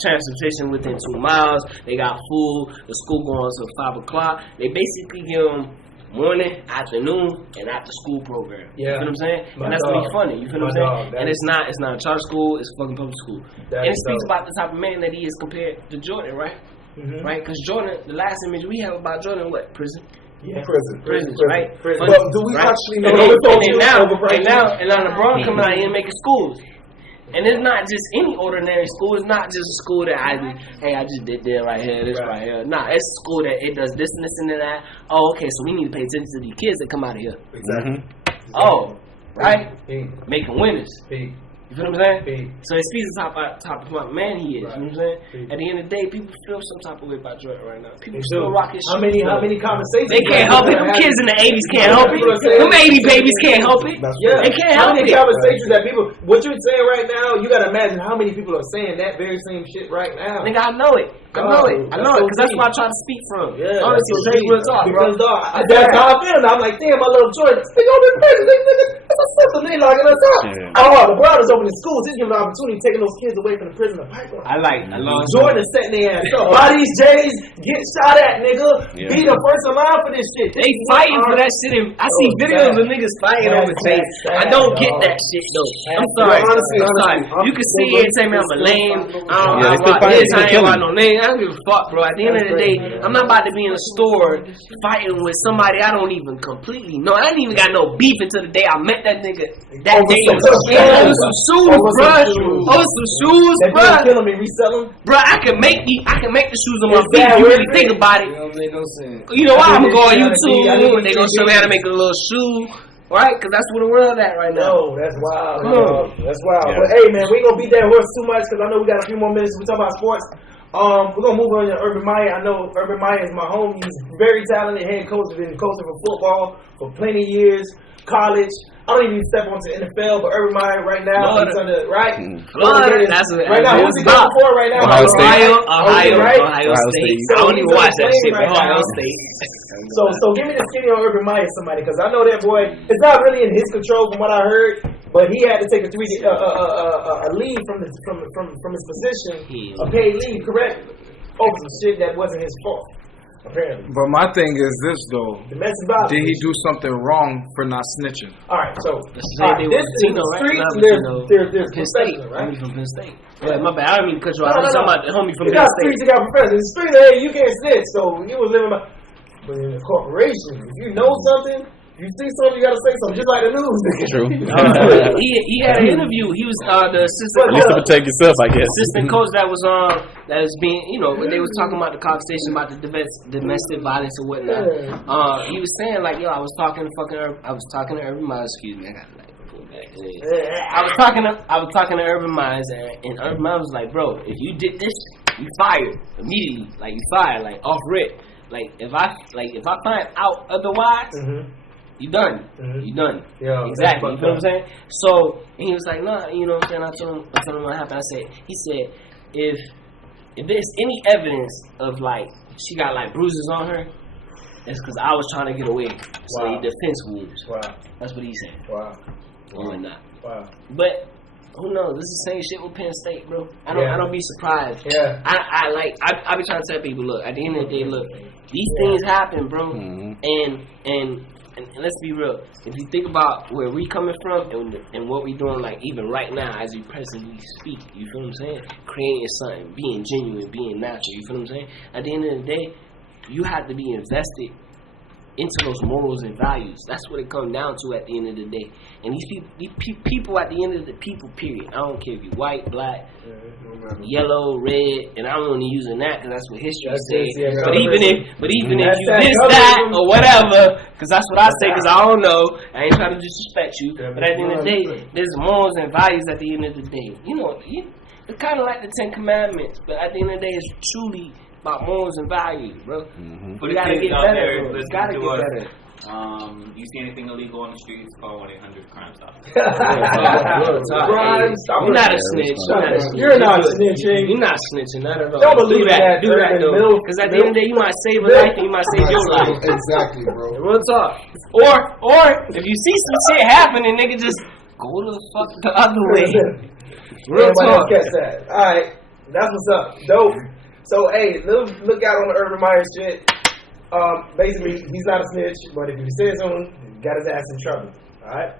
transportation within 2 miles. They got food. The school going until 5 o'clock. They basically give them morning, afternoon, and after school program. Yeah. You know what I'm saying? My And that's dog. gonna be funny. You feel My what I'm dog. saying? That And is- it's not a charter school. It's fucking public school. That And it is speaks dope. about the type of man that he is compared to Jordan, right? Right? Because Jordan, the last image we have about Jordan, what? Prison. Yeah. Prison. Right? Prison. But do we Right? actually And know? now LeBron coming out here and making schools. And it's not just any ordinary school. It's not just a school that I just did that right here, this right here. Nah, it's a school that it does this and this and that. Oh, okay, so we need to pay attention to these kids that come out of here. Exactly. Oh, right? Pete. Making winners. Pete. You feel what I'm saying? Pete. So it speaks to top of what man he is. You know what I'm saying? At the end of the day, people feel some type of way about Jordan right now. People still rock his How shit. many conversations? They can't help it. Them kids in the 80s can't help it. Them 80 babies can't help it. Yeah, They can't how help many it. conversations that people? What you're saying right now, you gotta imagine how many people are saying that very same shit right now. Nigga, I know it. I know it. Because that's what I try to speak from. Yeah, Honestly, that's straight real talk, bro. Because dog, that's how I feel. I'm like, damn, my little Jordan, they gonna be crazy. That's a sister. They locking us up. Yeah. Oh, LeBron is opening schools. He's giving an opportunity, taking those kids away from the prison of pipeline. I love Jordan is setting their ass up. Buy these J's, get shot at, nigga. Yeah. Be the first in line for this shit. They fighting for that shit. I see videos of niggas fighting over That's Jay. sad, I don't get dog. that shit though. I'm sorry. honestly, I'm sorry. You can see it and say me I'm a lame. I don't Yeah, they still know fighting, this. they I still ain't about killing. no name. I don't give a fuck, bro. At the end of the day, I'm not about to be in a store fighting with somebody I don't even completely know. I ain't even got no beef until the day I met that nigga. That Over day, some over some shoes, Over some bro. shoes. Over some shoes, That bro. people kill them and resell them. Bro, I can make the shoes on my Is feet. that If you what really it think is? about it. You know why? I'm gonna go on YouTube and they gonna show me how to make a little shoe, right? Because that's where the world at right now. No, that's wild. Come on. That's wild. Yeah. But hey, man, we ain't gonna beat that horse too much because I know we got a few more minutes. We talk about sports. We're gonna move on to Urban Meyer. I know Urban Meyer is my homie. He's very talented head coach. He's been coaching for football for plenty of years. College. I don't even step onto NFL, but Urban Meyer right now, Florida. he's under right. Florida, that's what right now. Who's he going for right now? Ohio State. Ohio right? State. So I don't even he's watch that playing shit, but right Ohio now. State. So give me the skinny on Urban Meyer, somebody, because I know that boy. It's not really in his control, from what I heard. But he had to take a leave from his position, a paid leave, correct? Over some shit that wasn't his fault, apparently. But my thing is this though: Domestic violence. did he do something wrong for not snitching? All right, so Same thing this with is Tino, the right? streets. Not There's Tino. Penn State. professional, right? Homie from Penn State. Yeah, my bad. I don't mean to cut you off. I'm talking about the homie from You Penn got streets, State. you got professors. The streets, hey, you can't snitch. So you was living by. But in a corporation, if you know something, you see something, you gotta say something. Just like the news. True. He had an interview. He was the assistant. At least to protect yourself, I guess. Assistant coach that was being, when they was talking about the conversation about the domestic violence and whatnot. He was saying like, yo, I was talking to Urban Miles. Excuse me, I got like. I was talking to Urban Miles, and Urban Miles was like, bro, if you did this, you fired immediately. Like you fired, like off rip. Like if I find out otherwise. You done. You done. Yeah, exactly. You feel what I'm saying? So, and he was like, nah, you know what I'm saying? I told him what happened. He said, if there's any evidence of like, she got like bruises on her, it's because I was trying to get away. So defense wounds. Wow. That's what he said. Wow. Or not. Wow. But, who knows? This is the same shit with Penn State, bro. I don't be surprised. Yeah. I be trying to tell people, look, at the end of the day, look, these things happen, bro. And let's be real. If you think about where we coming from and what we doing, like even right now as we presently speak, you feel what I'm saying? Creating something, being genuine, being natural. You feel what I'm saying? At the end of the day, you have to be invested into those morals and values. That's what it comes down to at the end of the day. And these people at the end of the people, period. I don't care if you're white, black, yellow, red, and I'm only using that because that's what history says. But even if you miss that or whatever, because that's what I say, because I don't know. I ain't trying to disrespect you. But at the end of the day, there's morals and values at the end of the day. It's kind of like the 10 Commandments, but at the end of the day, it's truly about morals and values, bro. For you the gotta kids get out better, there bro. You listening gotta to get us, better. you see anything illegal on the streets, call 1-800-CRIME-STOP. You're not a snitch. You're not snitching. You're not snitching, not at all. Don't believe that. Do that though. Because at the end of the day, you might save a life and you might save your life. Exactly, bro. Real talk. Or if you see some shit happening, nigga, just go the other way. Real talk. Catch that. All right, that's what's up. Dope. So hey, look out on the Urban Meyer shit. Basically, he's not a snitch, but if he says something, he got his ass in trouble. Alright?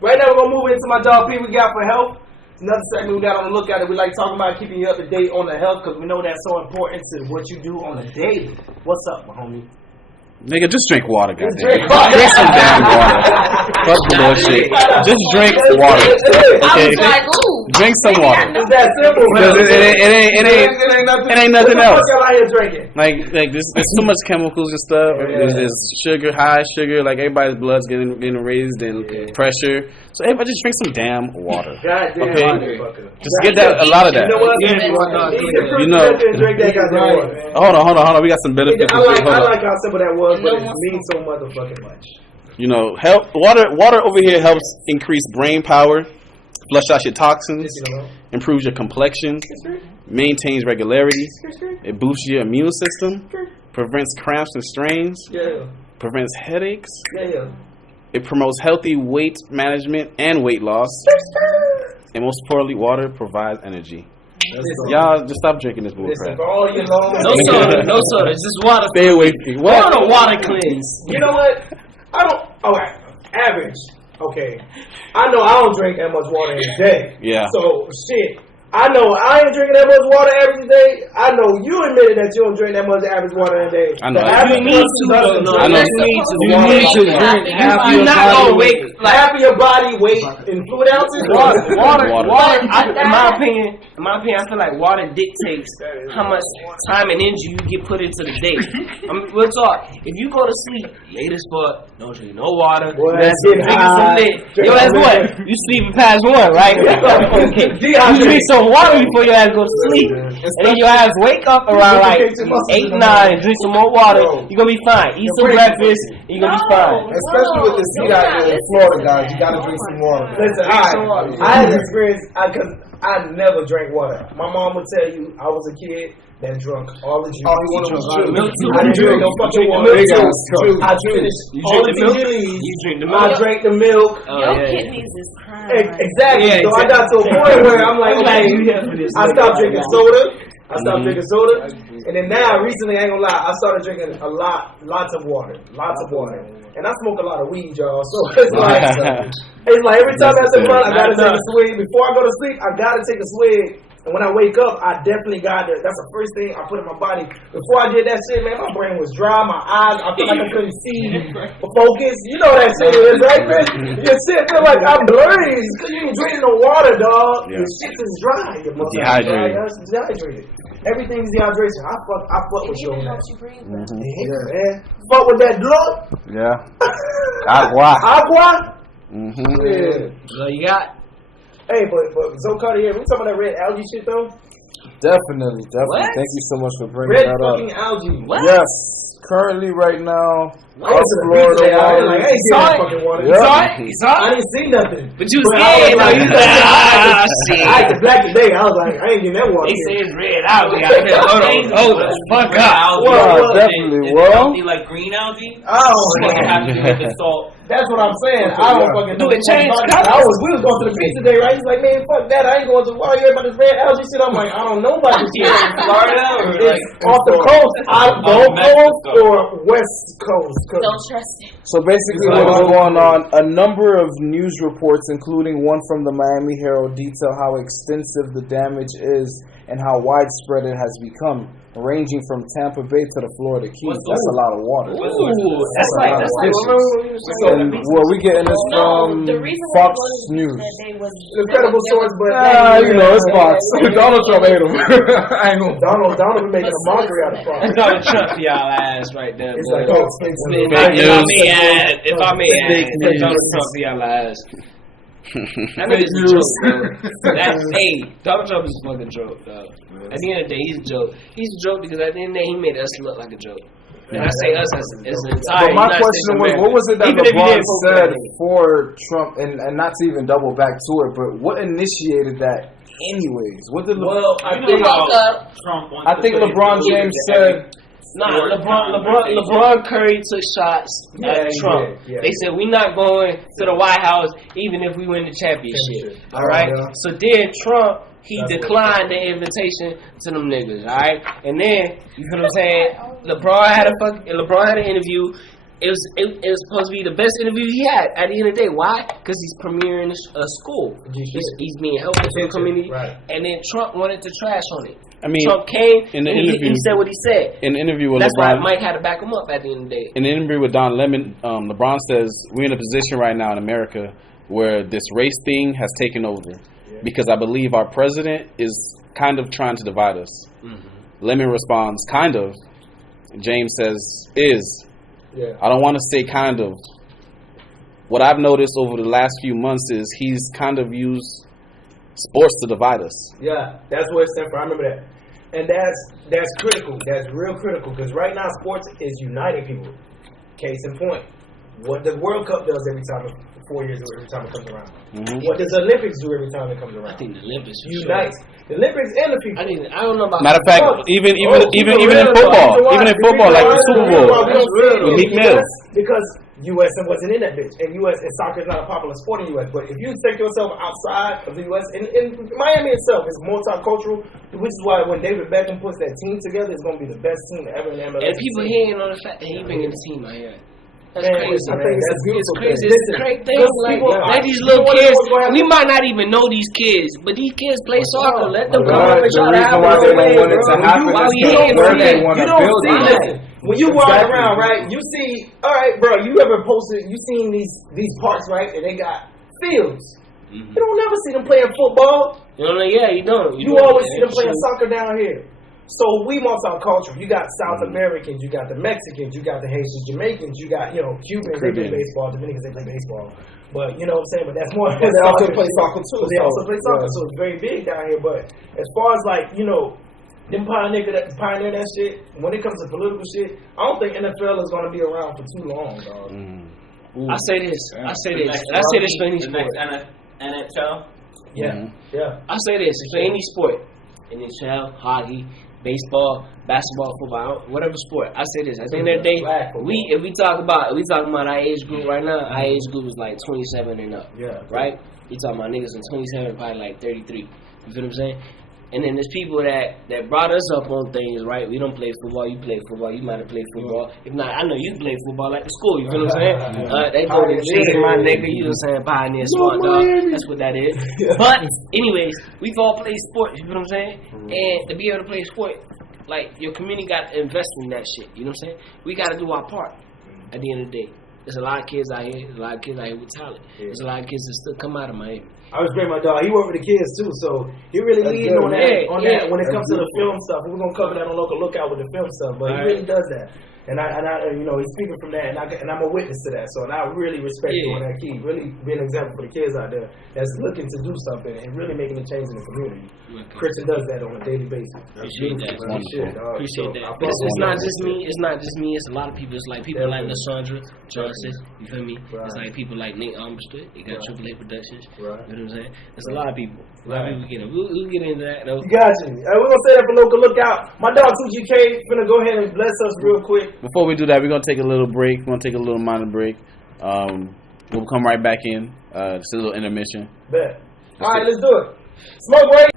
Right now, we're going to move into my dog P we got for health. Another segment we got on the look at it. We like talking about keeping you up to date on the health because we know that's so important to what you do on a daily. What's up, my homie? Nigga, just drink water, goddamn. Drink some damn water. Fuck the bullshit. Just drink water. Okay? Drink some water. It's that simple, man. It ain't nothing else. What y'all out here drinking? Like there's too much chemicals and stuff. There's sugar, high sugar. Like everybody's blood's getting raised and pressure. So everybody just drink some damn water. Okay? Just get that a lot of that. You know what? Drink that goddamn water. Hold on. We got some benefits. I like how simple that was, but it means so motherfucking much. Water over here helps increase brain power, flush out your toxins, improves your complexion, maintains regularity, it boosts your immune system, prevents cramps and strains, prevents headaches, it promotes healthy weight management and weight loss, and most importantly, water provides energy. Y'all just stop drinking this bullcrap. No soda, just water. Stay away from me. What? Water cleanse. You know what? Average. Okay. I know I don't drink that much water in a day. Yeah. So, shit. I know I ain't drinking that much water every day. I know you admitted that you don't drink that much average water in a day. I know. You need to. I know. You need to drink half of your body weight. Half of your body weight in fluid ounces. Water. In my opinion, I feel like water dictates how much time and energy you get put into the day. We'll talk. If you go to sleep late as fuck, don't drink no water. Drinking some lit. Yo, that's what? You sleeping past 1, right? Okay. You drink some water before your ass go to sleep, and then your ass wake up around like 8, 9, and drink some more water. You're gonna be fine. Eat some breakfast, and you're gonna be fine. Especially with this heat out here in Florida, guys, you gotta drink some water. Listen, I had experience because I never drank water. My mom would tell you I was a kid that drunk all the juice. All you wanted was juice. Milk too. I didn't drink no fucking water. I finished all the jellies. You drink the milk. I drank the milk. Your kidneys is crying. Exactly. So I got to a point where I'm like, okay, I stopped drinking soda. And then now, recently, I ain't gonna lie, I started drinking lots of water. And I smoke a lot of weed, y'all. So it's like every time I take a run, I gotta take a swig. Before I go to sleep, I gotta take a swig. And when I wake up, I definitely got that's the first thing I put in my body. Before I did that shit, man, my brain was dry, my eyes, I feel like I couldn't see, focus. You know that shit is, right, Chris? Your shit feel like I'm blurry. Because you ain't drinking no water, dog. Yeah. Your shit is dry. Your muscles Dehydrated. Dry. That's dehydrated. Everything's dehydration. I fuck with you on that. Yeah, man. Fuck with that drug. Yeah. Agua. Agua. Mm-hmm. So you got. Hey, but Zoe Carter here. We talking about that red algae shit though? Definitely. What? Thank you so much for bringing Red that fucking up. algae. What? Yes. Currently, right now, I went to the beach today. I ain't You seen saw that it? fucking water. You saw it? You saw I it? didn't see nothing. But you was I scared, was though. You like, shit. I had to black today. I was like, I ain't getting that water. They say it's red algae out there. Hold the fuck up. Yeah, definitely. Is it Well, healthy like green algae? Oh, Or does it have to do with the salt? that's what I'm saying. I don't fucking Do know. it change We was going to the beach today, right? He's like, man, fuck that. I ain't going to the water. You heard about this red algae shit? I'm like, I don't know about this shit. Florida or like It's off the coast, Gulf Coast or West Coast. Don't trust it. so basically what is going on, a number of news reports, including one from the Miami Herald, detail how extensive the damage is and how widespread it has become, ranging from Tampa Bay to the Florida Keys. That's a lot of water. That's like And where we getting this from The reason Fox why I News. that they was Incredible source, but You know, it's Fox. Donald Trump ate him. I ain't gonna. Donald been making a mockery out of Fox. Donald Trump, y'all ass right there. It's boy. like, oh, it's fake news. If I may add, Donald Trump, y'all ass. That nigga's a joke, bro. Hey, Donald Trump is a fucking joke, dog. At the end of the day, he's a joke. He's a joke because at the end of the day, he made us look like a joke. And I say us as an entire. But my United question States was, of what was it that Even if he LeBron didn't vote said for for him. Trump, and not to even double back to it, but what initiated that anyways? What did I You know think how Trump wants I to think put LeBron his James to every said, Nah, sport LeBron Curry took shots Yeah, at he Trump. did, yeah. They said we're not going to the White House even if we win the championship. All right. yeah. So then Trump he That's declined the invitation to them niggas. All right. And then you know what I'm saying? LeBron had an interview. It was supposed to be the best interview he had. At the end of the day, why? Because he's premiering a school. He's being helpful to the community. Right. And then Trump wanted to trash on it. I mean, Trump came in the and interview, he said what he said. in the interview with That's LeBron, why Mike had to back him up at the end of the day. in the interview with Don Lemon, LeBron says we're in a position right now in America where this race thing has taken over because I believe our president is kind of trying to divide us. Lemon responds, kind of. James says, is. Yeah. I don't want to say kind of. What I've noticed over the last few months is he's kind of used sports to divide us. Yeah, that's what it stands for. I remember that. And that's critical. That's real critical because right now sports is uniting people. Case in point, what the World Cup does every time, 4 years every time it comes around. What does the Olympics do every time it comes around? I think the Olympics Unites. The Olympics and the people. I don't know about. Matter of fact, even in football, like the Super Bowl, with Meek Mill. Because U.S. wasn't in that bitch, and U.S. and soccer is not a popular sport in U.S. But if you take yourself outside of the U.S. and Miami itself is multicultural, which is why when David Beckham puts that team together, it's going to be the best team ever in MLS. And people hearing on the fact that he bringing the team out here. That's Man, crazy. I think Man. it's beautiful. It's crazy. Listen, It's a great thing. Like these you little know kids, what's gonna happen? we might not even know these kids, but these kids play soccer. Let them come the up and try to reason have why a they way, don't want it bro. to happen While is you because ain't where they see want it, to you don't build see it. that. When you walk around, right, you see, all right, bro, you ever posted, you seen these parks, right, and they got fields. You don't never see them playing football. You know, yeah, you don't. You always see them playing soccer down here. So we multicultural. You got South Americans, you got the Mexicans, you got the Haitians, Jamaicans, you got, Cubans, they play baseball, Dominicans, they play baseball. But you know what I'm saying? But that's more But they also play soccer too. But they also play soccer, yeah. so it's very big down here. But as far as like, them pioneer that shit, when it comes to political shit, I don't think NFL is gonna be around for too long, dog. I say this for any sport. NHL. Yeah. I say this for any sport. NHL, hockey, baseball, basketball, football, whatever sport. I say this. At the end of the day, if we talking about our age group right now, our age group is like 27 and up. Yeah. Right? You talking about niggas in 27, probably like 33. You feel what I'm saying? And then there's people that brought us up on things, right? We don't play football. You play football. You might have played football. If not, I know you play football at the school. You feel what I'm saying? They go to chasing my nigga. You know what I'm saying? Pioneer smart dog. That's what that is. But anyways, we've all played sports. You feel what I'm saying? And to be able to play sport, like your community got to invest in that shit. You know what I'm saying? We got to do our part. At the end of the day, there's a lot of kids out here. There's a lot of kids out here with talent. There's a lot of kids that still come out of Miami. I respect my dog. He worked with the kids too, so he really leads on that. When it comes to the film stuff, we're gonna cover that on Local Lookout with the film stuff. But he really does that, and I, you know, he's speaking from that, and I'm a witness to that. So, and I really respect you on that key. Really be an example for the kids out there that's looking to do something and really making a change in the community. Christian does that on a daily basis. Appreciate that. Appreciate that. But it's not just me. It's not just me. It's a lot of people. It's like people like Lysandra Johnson. You feel me? It's like people like Nate Armstrong. They got AAA Productions. You know what I'm saying? There's a lot of people. We'll get into that though. You got you. We're gonna say that for Local Lookout. My dog 2GK finna go ahead and bless us real quick. Before we do that, we're gonna take a little break. We're gonna take a little minor break. We'll come right back in. Just a little intermission. Bet. All right, let's do it. Smoke break.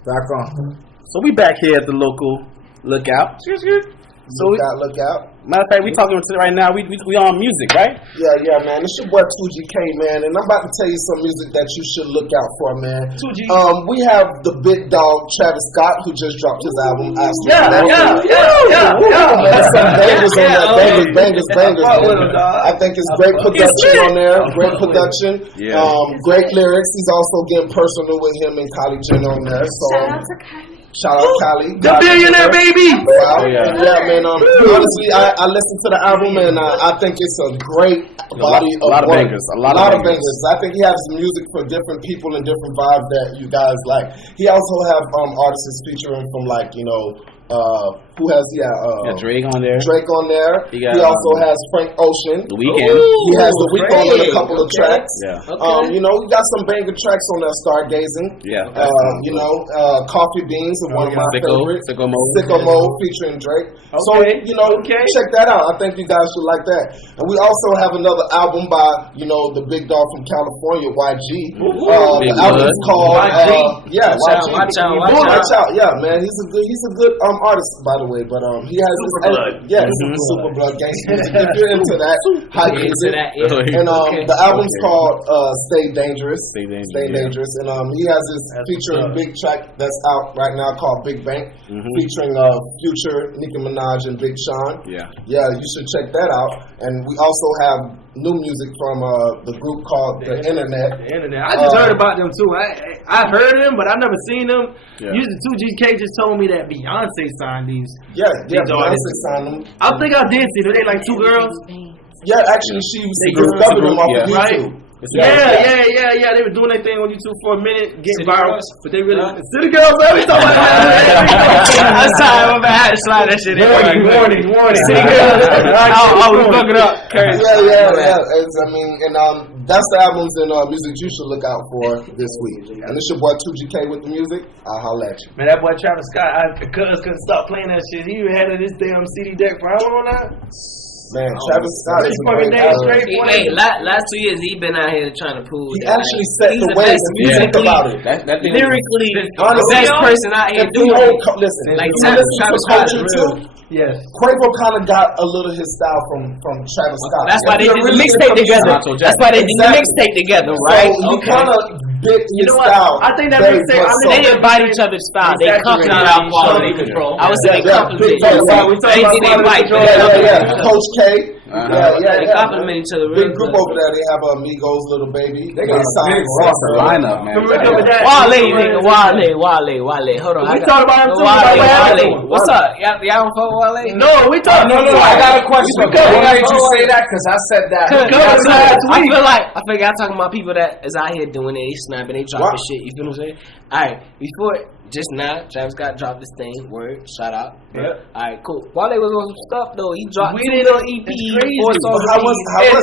Back on. So we back here at the Local Lookout. So Look out. Matter of fact, we talking right now. We on music, right? Yeah, man. It's your boy 2GK, man, and I'm about to tell you some music that you should look out for, man. 2G. We have the big dog Travis Scott, who just dropped his album. Yeah. Some bangers on that. Bangers. I think it's great production on there. Great production. Great lyrics. He's also getting personal with him and Kylie Jenner on there. So shout out Kylie. The billionaire baby. Wow. Yeah, man. Honestly, I listened to the album and I think it's a great body of work. A lot of bangers. I think he has music for different people and different vibes that you guys like. He also have artists featuring from like, you know, who has Drake on there. He also has Frank Ocean. The Weeknd. He has The Weeknd on a couple of tracks. Yeah. You know, we got some banger tracks on there. Stargazing. Yeah. You know, Coffee Beans is one of my favorites. Sicko Mode featuring Drake. So you know, check that out. I think you guys should like that. And we also have another album by the big dog from California, YG. The album's called YG. Watch out. Yeah, man, he's a good artist, by the way. But he has Super Blood gangster. If you're into that, high music. And the album's called Stay Dangerous. Stay Dangerous. And he has this featuring big track that's out right now called Big Bank, featuring Future, Nicki Minaj, and Big Sean. Yeah, you should check that out. And we also have new music from the group called The Internet. I just heard about them too. I heard them, but I never seen them. Usually 2GK just told me that Beyonce signed these. Yeah, Beyonce signed them. I think I did see them. They like two girls. Yeah, actually, she discovered them off of YouTube. Yeah. They were doing their thing on YouTube for a minute, getting viral. But they really City Girls, baby. I'm sorry, my bad. I had to slide that shit in. Warning. City Girls. We fucking up. Yeah. I mean, and that's the albums and music you should look out for this week. And it's your boy 2GK with the music. I'll holla at you. Man, that boy Travis Scott, couldn't stop playing that shit. He had this damn CD deck for how long now? Man, Travis Scott is fucking damn straight. Hey, last 2 years he been out here trying to prove he actually set the way. Think about it. Lyrically, the best person out here doing it. Listen, like Travis Scott is real. Yes. Quavo kind of got a little of his style from Travis Scott. That's why they did the mixtape together. That's why they did the mixtape together, right? So he kind of bit his style. I think that mixtape. They didn't bite each other's style. They complemented our quality control. I would say they complemented. They didn't bite. Yeah. Coach K. They compliment each other. Big group over there. They have Migos, Little Baby. They got a big roster lineup, man. Wale. Hold on. We talked about him too. Wale. What's up? Y'all don't fuck with Wale? No, we talked. No. I got a question. Why did you say that? Because I said that. I feel like y'all talking about people that is out here doing it. They snapping. They dropping shit. You feel what I'm saying? All right. Before. Just now, Travis Scott dropped this thing. Word, shout out. Yeah. Alright, cool. Wale was on some stuff though. He dropped 2 little EP, 4 songs. How was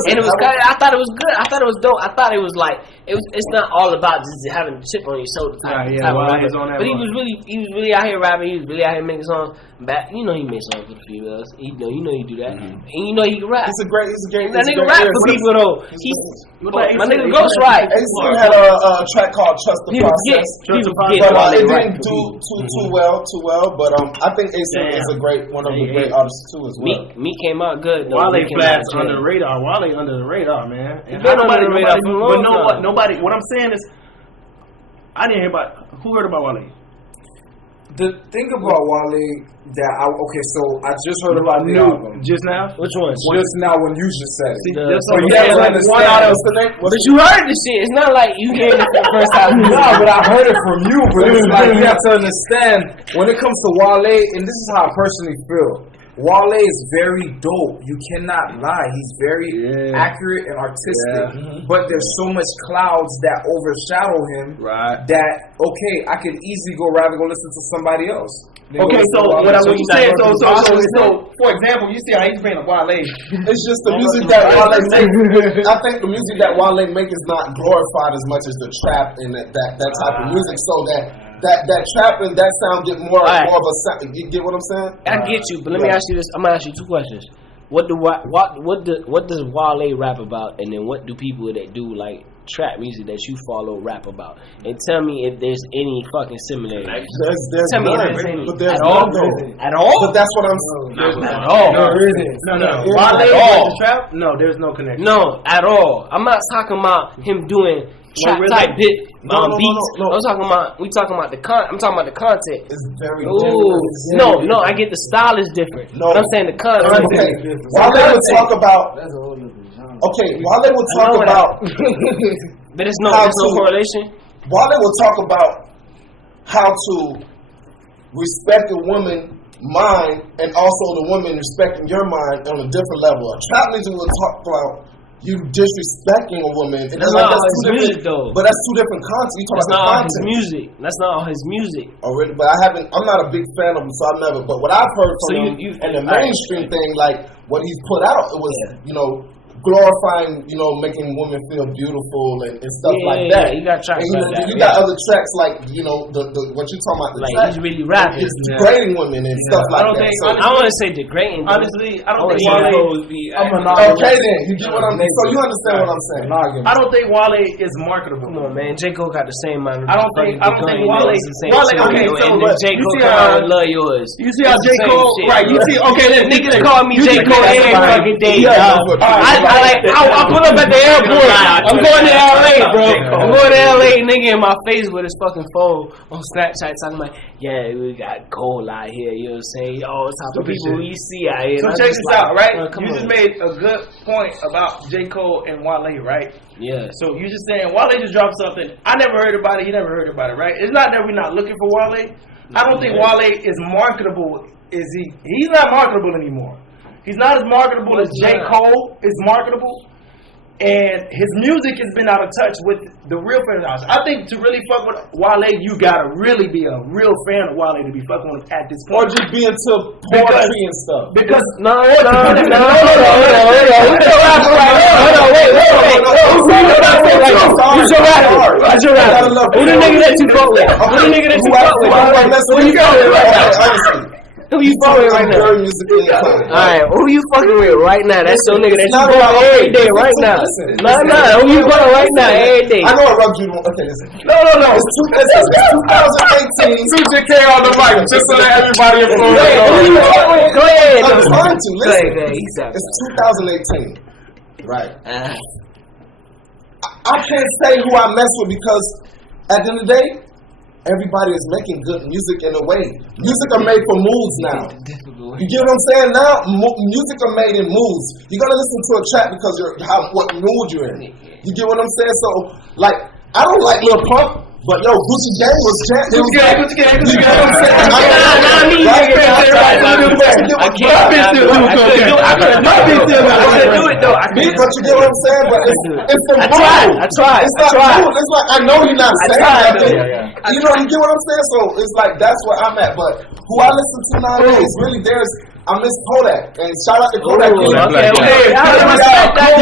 it? And it was good. I thought it was good. I thought it was dope. I thought it was like it's not all about just having a chip on your shoulder type of rapper. But he was really out here rapping. He was really out here making songs. Back, you know he made songs for the females. You know he do that, and you know he can rap. He's a great. That nigga rap for people though. My nigga Ghost right. Ace had a track called Trust the Process. People forget Wale, right? do too well. But I think A$AP is one of the great artists too as well. Me came out good. Wale flats under the radar. Wale under the radar, man. And been under the radar for a long time. Nobody. What I'm saying is, I didn't hear about. Who heard about Wale? The thing about Wale that so I just heard about the album. Just now? Which one? Just now when you just said it. But you heard the shit. It's not like you heard it for the first time. No, but I heard it from you. But it's like you have to understand when it comes to Wale, and this is how I personally feel. Wale is very dope. You cannot lie. He's very accurate and artistic. But there's so much clouds that overshadow him. Right. That I could easily rather go listen to somebody else. Okay, so what you saying? So for example, you see how he's playing Wale. It's just the music that Wale makes. I think the music that Wale makes is not glorified as much as the trap and that type of music. So that trap and that sound get more of a sound. You get what I'm saying? I get you, but let me ask you this. I'm gonna ask you two questions. What does Wale rap about, and then what do people that do like trap music that you follow rap about? And tell me if there's any fucking similarity. Tell me if there's any at all. At all? But that's what I'm saying. At all. No. Wale trap? No, there's no connection. No, at all. I'm not talking about him doing trap type beats. No. I'm talking about I'm talking about the content. It's very different. No, I get the style is different. No, but I'm saying the content. Okay. Wale would talk about. Wale would talk about. But there's no correlation. Wale will talk about how to respect a woman's mind and also the woman respecting your mind on a different level. A trap music will talk about you disrespecting a woman. And that's not all his music, though. But that's two different concepts. You talk about the content. His music. That's not all his music. Oh, really? But I'm not a big fan of him, so I've never. But what I've heard from him and the mainstream thing, like what he's put out, it was glorifying, making women feel beautiful and stuff like that. You got tracks like that. You got other tracks like the what you talking about. Like he's really rapping. It's degrading women and stuff like that. I don't want to say degrading. Honestly, I don't think Wale. Okay, then you get what I'm saying. So you understand what I'm saying? I don't think Wale is marketable. Come on, man. J. Cole got the same amount. I don't think Wale. Okay, so J. Cole I love yours. You see how J. Cole, right? You see, okay, niggas call me J. Cole every fucking day. I pull up at the airport. I'm going to LA, bro. I'm going to LA, nigga, in my face with his fucking phone on Snapchat talking about, we got Cole out here. You know what I'm saying? All type of people you see out here. So check this out, right? You just made a good point about J. Cole and Wale, right? Yeah. So you just saying Wale just dropped something. I never heard about it. He never heard about it, right? It's not that we're not looking for Wale. I don't think Wale is marketable. Is he? He's not marketable anymore. He's not as marketable as J. Cole is marketable. And his music has been out of touch with the real fans. I think to really fuck with Wale, you gotta really be a real fan of Wale to be fucking with him at this point. Or just be into poetry and stuff. Because no. Who's your rapper right now? Hold on, wait. Who's your rapper? Who the nigga that you fuck with? Who you fuck with right now? Who you fucking with right now? Alright, who you fucking with right now? That's your nigga that you fucking every day right now. No, who you fucking right now every day? I know I rubbed you. Okay, listen. No. It's 2018. CJ on the mic, just to let everybody in Florida know. Go ahead. I'm trying to. Listen. It's 2018. Right. I can't say who I mess with because at the end of the day, everybody is making good music in a way. Music are made for moods now. You get what I'm saying? Now, music are made in moods. You're going to listen to a track because what mood you're in. You get what I'm saying? So, like, I don't like Lil Pump, but yo, Gucci Gang was jacked. Gucci Gang. You get what I'm saying? I couldn't do it, though. But you get what I'm saying? But it's the mood. I tried. It's like, I know you're not saying nothing. You know, you get what I'm saying? So it's like, that's where I'm at. But who I listen to nowadays, really, I miss Kodak. And shout out to Kodak. Okay. I can respect that.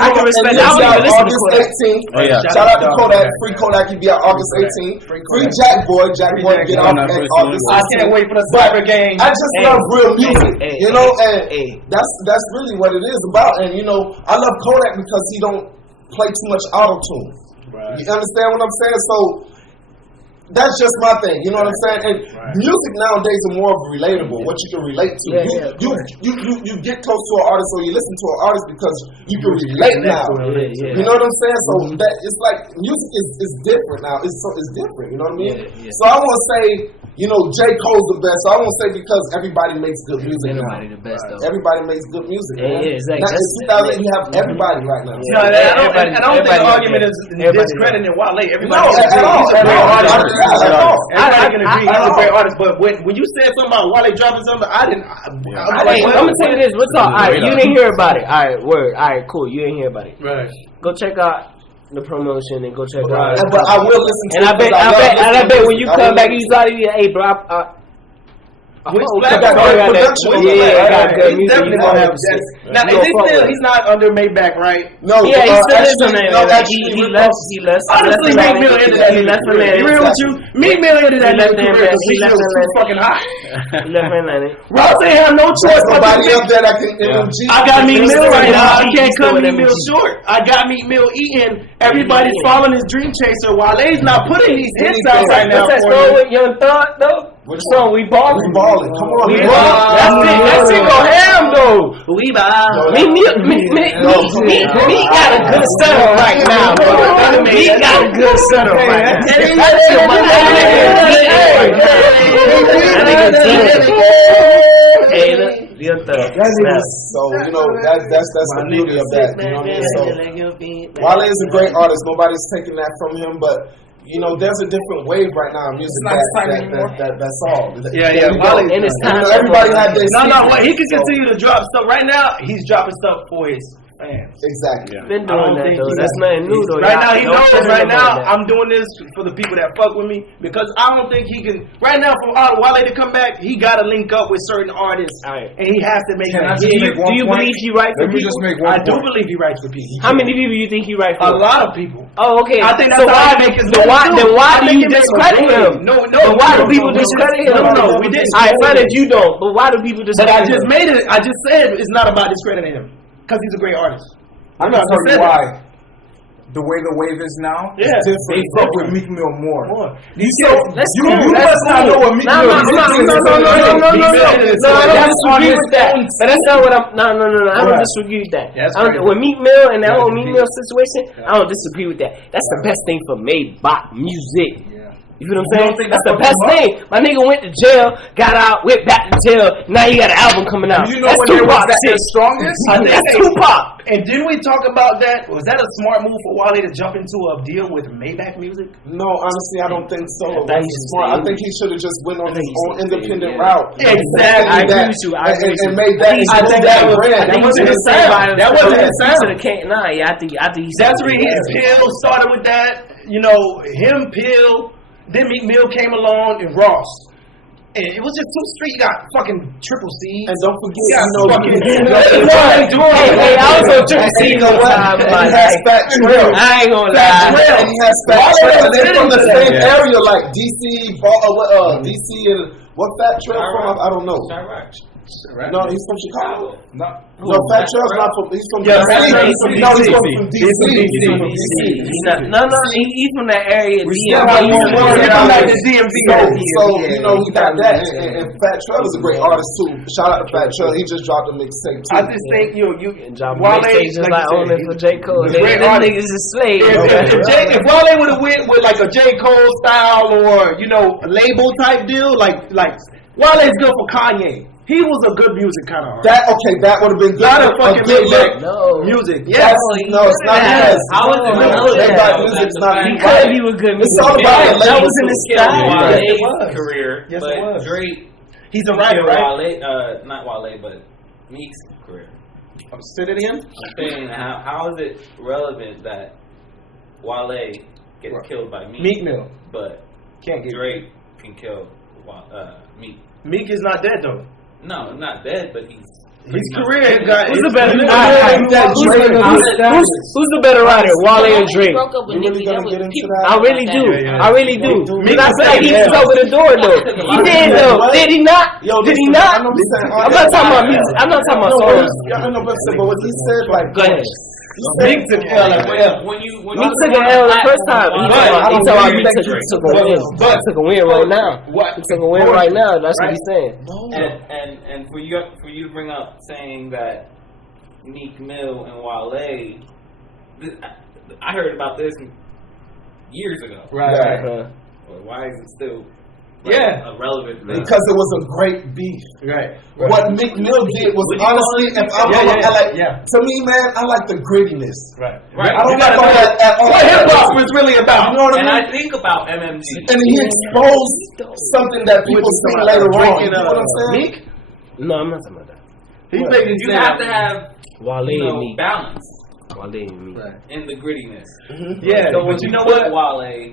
I can respect that. August 18th. Shout out to Kodak. Free Kodak, you be out August 18th. Free Jack Boy. Jack Boy get out August 18th. I can't wait for the cyber game. I just love real music. You know, and that's really what it is about. And, you know, I love Kodak because he don't play too much auto-tune. Right. You understand what I'm saying? So That's just my thing, you know what I'm saying? And music nowadays is more relatable, what you can relate to. You get close to an artist or you listen to an artist because you can relate now. You know what I'm saying? So that it's like music is different now. It's different, you know what I mean? So I won't say, you know, J. Cole's the best. So I won't say because everybody makes good music now. The best, though. Everybody makes good music. Yeah, exactly. Now, in 2008, you have everybody right now. No, I don't think the argument is discrediting Wale. Everybody Everybody can agree he's a great artist, but when you said something about Wale dropping something, I'm gonna tell you this. What's up? All right, you didn't hear about it. All right, word. All right, cool. You didn't hear about it. Right. Go check out the promotion and go check out. But I will listen to it. I bet when you come back, you saw it. Hey, bro. Which got production? He's definitely gonna have that. Now, is he still? He's not under Maybach, right? No. Yeah, he still is on there. No, He left. Honestly, Meek Mill ended that. He left Atlanta. Real with you, Meek Mill ended that career because Meek Mill was too fucking hot. He left Atlanta. Ross ain't have no choice. Nobody up there that can MMG. I got Meek Mill right now. I can't cut Meek Mill short. I got Meek Mill eating. Everybody's following his dream chaser. Wale's not putting these hits out right now. What's that song with Young Thug though? Which song? We ballin'. We ballin'. Come on. We ballin'. That shit go ham though. We ballin'. Me got a good setup right now, bro. Me got a good setup right now. So, you know, that's the beauty of that. You know what I mean? So, Wale is a great artist. Nobody's taking that from him, but you know, there's a different wave right now in music. That's all. Yeah. Wale, and it's time. Everybody had their he can continue to drop stuff. Right now, he's dropping stuff for his fans. Exactly. Been doing that though. That's nothing new though. Right now, he knows. Right now, I'm doing this for the people that fuck with me because I don't think he can. Right now, for Wale to come back, he got to link up with certain artists, and he has to make. Do you believe he writes for people? I do believe he writes for people. How many people you think he writes for? A lot of people. Oh, okay. I think that's why I make his. Then why do you discredit him? No. Why do people discredit him? No, we didn't. I find that you don't. But why do people discredit him? But I just made it. I just said it's not about discrediting him because he's a great artist. I'm not telling you why. The way the wave is now, it's different. They fuck with Meek Mill more. You must not know what Meek Mill is. No, I don't disagree with that. But that's not what I'm. No. I don't disagree with that. With Meek Mill and that whole Meek Mill situation, I don't disagree with that. That's the best thing for Maybach music. You feel what I'm saying? That's the best thing. My nigga went to jail, got out, went back to jail. Now he got an album coming out. You know that's Tupac shit. Strongest? That's Tupac. And didn't we talk about that? Was that a smart move for Wale to jump into a deal with Maybach Music? No, honestly, I don't think so. I think he should have just went on his own independent route. Exactly. I agree with you. And made that brand. That wasn't his sound. That wasn't his sound. I think that's where his Pill started with that. You know, him, Pill. Then Meek Mill came along and Ross. And it was just too straight. You got fucking Triple C. And don't forget, I was on Triple C. You know what? And he has Fat Trail. I ain't gonna lie. And he has Fat Trail. And they're from the same area, like DC, DC, and what Fat Trail from? I don't know. No, he's from Chicago. No, Fat Trail's not from. He's from DC. He's from DC. He's from that area. So you know he got that, and Fat Trail is a great artist too. Shout out to Fat Trail. He just dropped a mixtape too. I just think you Wale just like owning for J. Cole. Them niggas is slaves. If Wale would have went with like a J. Cole style or a label type deal, like Wale's good for Kanye. He was a good music kind of artist. That would have been good. Not a fucking music. Yes. No, it's not because. How was it music's not. Because he was good music. It's all about that was in his style. Wale's career. Yes, but it was. Drake. He's a writer, right? Wale, not Wale, but Meek's career. I'm sitting in. I'm saying, how is it relevant that Wale gets killed by Meek? Meek Mill. But Drake can kill Meek. Meek is not dead though. No, not dead, but his career got. Who's the better? Who's the better writer, Wale or Drake? I really do. Because I feel like he was over the door though. He did though. Did he not? Did he not? I'm not talking about music. I'm not talking about songs. But what he said, like, go ahead. Meek took L as well. When you Meek took an L the first time. He took a win. But took a win right now. He took a win right now. That's what he's saying. And for you to bring up saying that Meek Mill and Wale, I heard about this years ago. Right. Well, why is it still a relevant? Because it was a great beef. Right. What Meek Mill did was honestly, to me, man, I like the grittiness. Right. I don't like all that at all. What hip hop was really about. You know what I mean? And I think about MMG. And he exposed something that people see later on. You know what I'm saying? Meek? No, I'm not talking about that. You have to have Wale and Meek. balance Wale and Meek. in the grittiness. Yeah, So but you know what? Wale.